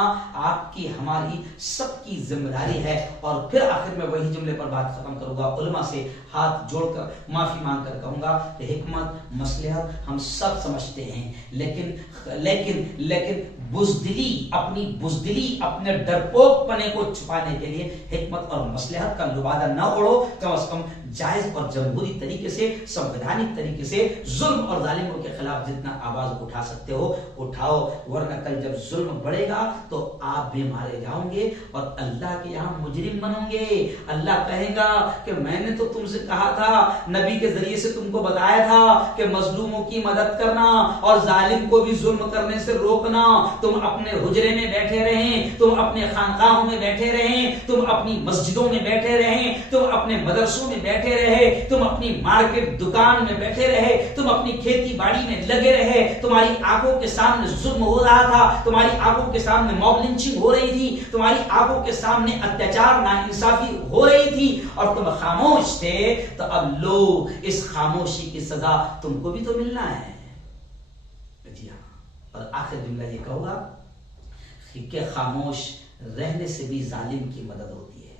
آپ کی ہماری سب کی ذمہ داری ہے. اور پھر آخر میں وہی جملے پر بات ختم کروں گا, علماء سے ہاتھ جوڑ کر معافی مانگ کر کہوں گا کہ حکمت مصلحت ہم سب سمجھتے ہیں, لیکن اپنی بزدلی اپنے ڈرپوک پنے کو چھپانے کے لیے حکمت اور مصلحت کا لبادہ نہ اڑو. کم از کم جائز اور جمہوری طریقے سے, سنویدھانک طریقے سے ظلم اور ظالموں کے خلاف جتنا آواز اٹھا سکتے ہو اٹھاؤ, ورنہ کل جب ظلم بڑھے گا تو آپ بھی مارے جاؤ گے اور اللہ کے یہاں مجرم بنو گے. اللہ کہے گا کہ میں نے تو تم سے کہا تھا, نبی کے ذریعے سے تم کو بتایا تھا کہ مظلوموں کی مدد کرنا اور ظالم کو بھی ظلم کرنے سے روکنا. تم اپنے حجرے میں بیٹھے رہیں, تم اپنے خانقاہوں میں بیٹھے رہیں, تم اپنی مسجدوں میں بیٹھے رہیں, تم اپنے مدرسوں میں بیٹھے رہے, تم اپنی مارکیٹ دکان میں بیٹھے رہے, تم اپنی کھیتی باڑی میں لگے رہے. تمہاری آنکھوں کے سامنے ظلم ہو رہا تھا, تمہاری آنکھوں کے سامنے موب لنچنگ ہو رہی تھی, تمہاری آنکھوں کے سامنے اتیاچار ناانصافی ہو رہی تھی اور تم خاموش تھے. تو اب لو اس خاموشی کی سزا تم کو بھی تو ملنا ہے. جی ہاں, اور آخر جملہ یہ کہوں گا کہ خاموش رہنے سے بھی ظالم کی مدد ہوتی ہے.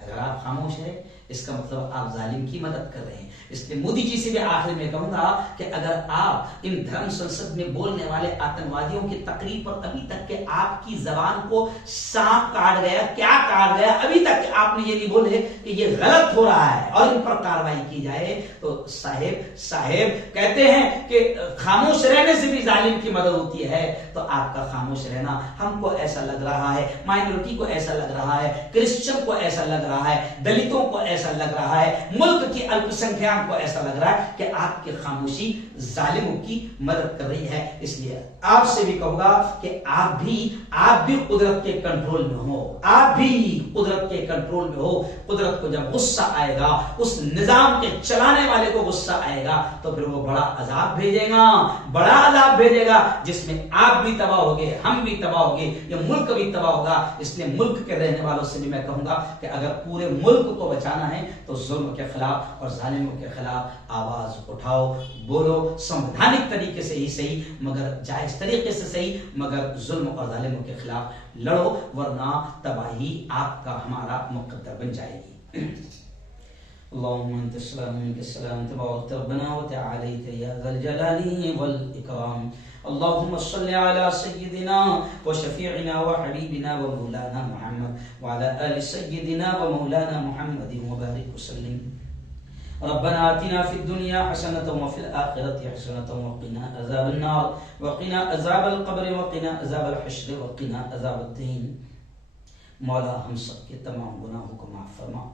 اگر آپ خاموش ہیں اس کا مطلب آپ ظالم کی مدد کر رہے ہیں. اس لیے مودی جی سے بھی آخر میں کہوں گا کہ اگر آپ ان دھرم سنسد میں بولنے والے آتنکوادیوں کی تقریر پر ابھی تک کہ آپ کی زبان کو سانپ کاٹ گیا, کیا کاٹ گیا, ابھی تک آپ نے یہ نہیں بولے کہ یہ غلط ہو رہا ہے اور ان پر کارروائی کی جائے, تو صاحب کہتے ہیں کہ خاموش رہنے سے بھی ظالم کی مدد ہوتی ہے. تو آپ کا خاموش رہنا ہم کو ایسا لگ رہا ہے, مائنورٹی کو ایسا لگ رہا ہے, کرسچن کو ایسا لگ رہا ہے, دلتوں کو ایسا لگ رہا ہے, ملک کی الپ سنکھیا کو ایسا لگ رہا ہے کہ آپ کی خاموشی ظالموں کی مدد کر رہی ہے. اس لیے آپ سے بھی کہوں گا کہ آپ بھی قدرت کے کنٹرول میں ہو, آپ بھی قدرت کے کنٹرول میں ہو. قدرت کو جب غصہ آئے گا, اس نظام کے چلانے والے کو غصہ آئے گا, تو پھر وہ بڑا عذاب بھیجے گا جس میں آپ بھی تباہ ہوگے, ہم بھی تباہ ہوگے, یہ ملک بھی تباہ ہوگا. اس لیے ملک کے رہنے والوں سے بھی میں کہوں گا کہ اگر پورے ملک کو بچانا ہے تو ظلم کے خلاف اور ظالموں کے خلاف آواز اٹھاؤ, بولو, سنویدھانک طریقے سے ہی صحیح مگر جائز طریقے سے صحیح, مگر ظلم اور ظالموں کے خلاف لڑو, ورنہ تباہی آپ کا ہمارا مقدر بن جائے گی. اللهم انت السلام منك السلام تبارك ربنا وتعاليت يا ذا الجلال والاكرام. اللهم صل على سيدنا وشفيعنا وحبيبنا ومولانا محمد وعلى آل سيدنا ومولانا محمد وبارك وسلم. ربنا آتنا في الدنيا حسنة وفي الآخرة حسنة وقنا عذاب النار وقنا عذاب القبر وقنا عذاب الحشر وقنا عذاب الدين. مولا ہم سب کے تمام گناہوں کو معاف فرما.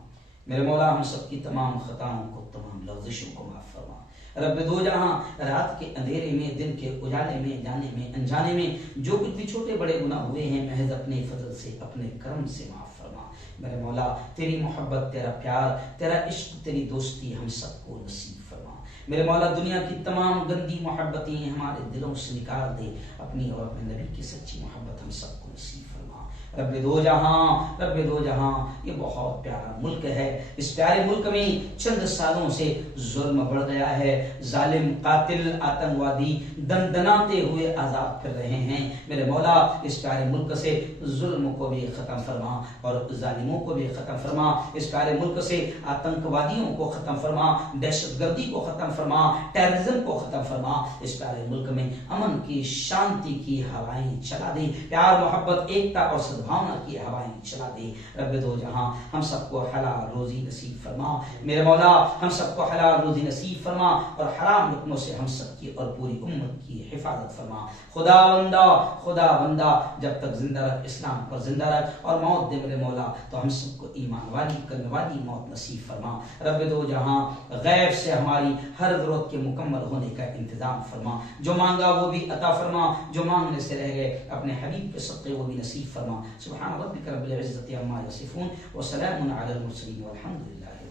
میرے مولا ہم سب کی تمام خطاؤں کو, تمام لغزشوں کو معاف فرما. رب دو جہاں, رات کے اندھیرے میں, دن کے اجالے میں, جانے میں انجانے میں جو کچھ بھی چھوٹے بڑے گناہ ہوئے ہیں محض اپنے فضل سے, اپنے کرم سے معاف فرما. میرے مولا تیری محبت, تیرا پیار, تیرا عشق, تیری دوستی ہم سب کو نصیب فرما. میرے مولا دنیا کی تمام گندی محبتیں ہمارے دلوں سے نکال دے, اپنی اور اپنے نبی کی سچی محبت ہم سب کو نصیب فرما. رب دو جہاں، رب دو جہاں، یہ بہت پیارا ملک ہے. اس پیارے ملک میں چند سالوں سے ظلم بڑھ گیا ہے. ظالم، قاتل، آتنکوادی دندناتے ہوئے آزاد پھر رہے ہیں. میرے مولا اس پیارے ملک سے ظلم کو بھی ختم فرما اور ظالموں کو بھی ختم فرما. اس پیارے ملک سے آتنکوادیوں کو ختم فرما، دہشت گردی کو ختم فرما، ٹیررزم کو ختم فرما. اس پیارے ملک میں امن کی، شانتی کی ہوائیں چلا دے. پیار، محبت، ایکتا اور سدبھاونا کی ہوائیں چلا دے. رب دو جہاں ہم سب کو حلال روزی نصیب فرما. میرے مولا ہم سب کو حلال روزی نصیب فرما اور حرام لقموں سے ہم سب کی اور پوری امت کی حفاظت فرما. خدا بندہ جب تک زندہ رکھ، اسلام پر زندہ رکھ اور موت دے میرے مولا تو ہم سب کو ایمان والی، کرنے والی موت نصیب فرما. رب دو جہاں غیب سے ہماری ہر ضرورت کے مکمل ہونے کا انتظام فرما. جو مانگا وہ بھی عطا فرما، جو مانگنے سے رہ گئے اپنے حبیب کے صدقے وہ بھی نصیب فرما. سبحان ربک رب العزت عما یصفون وسلام علی المرسلین والحمد للہ.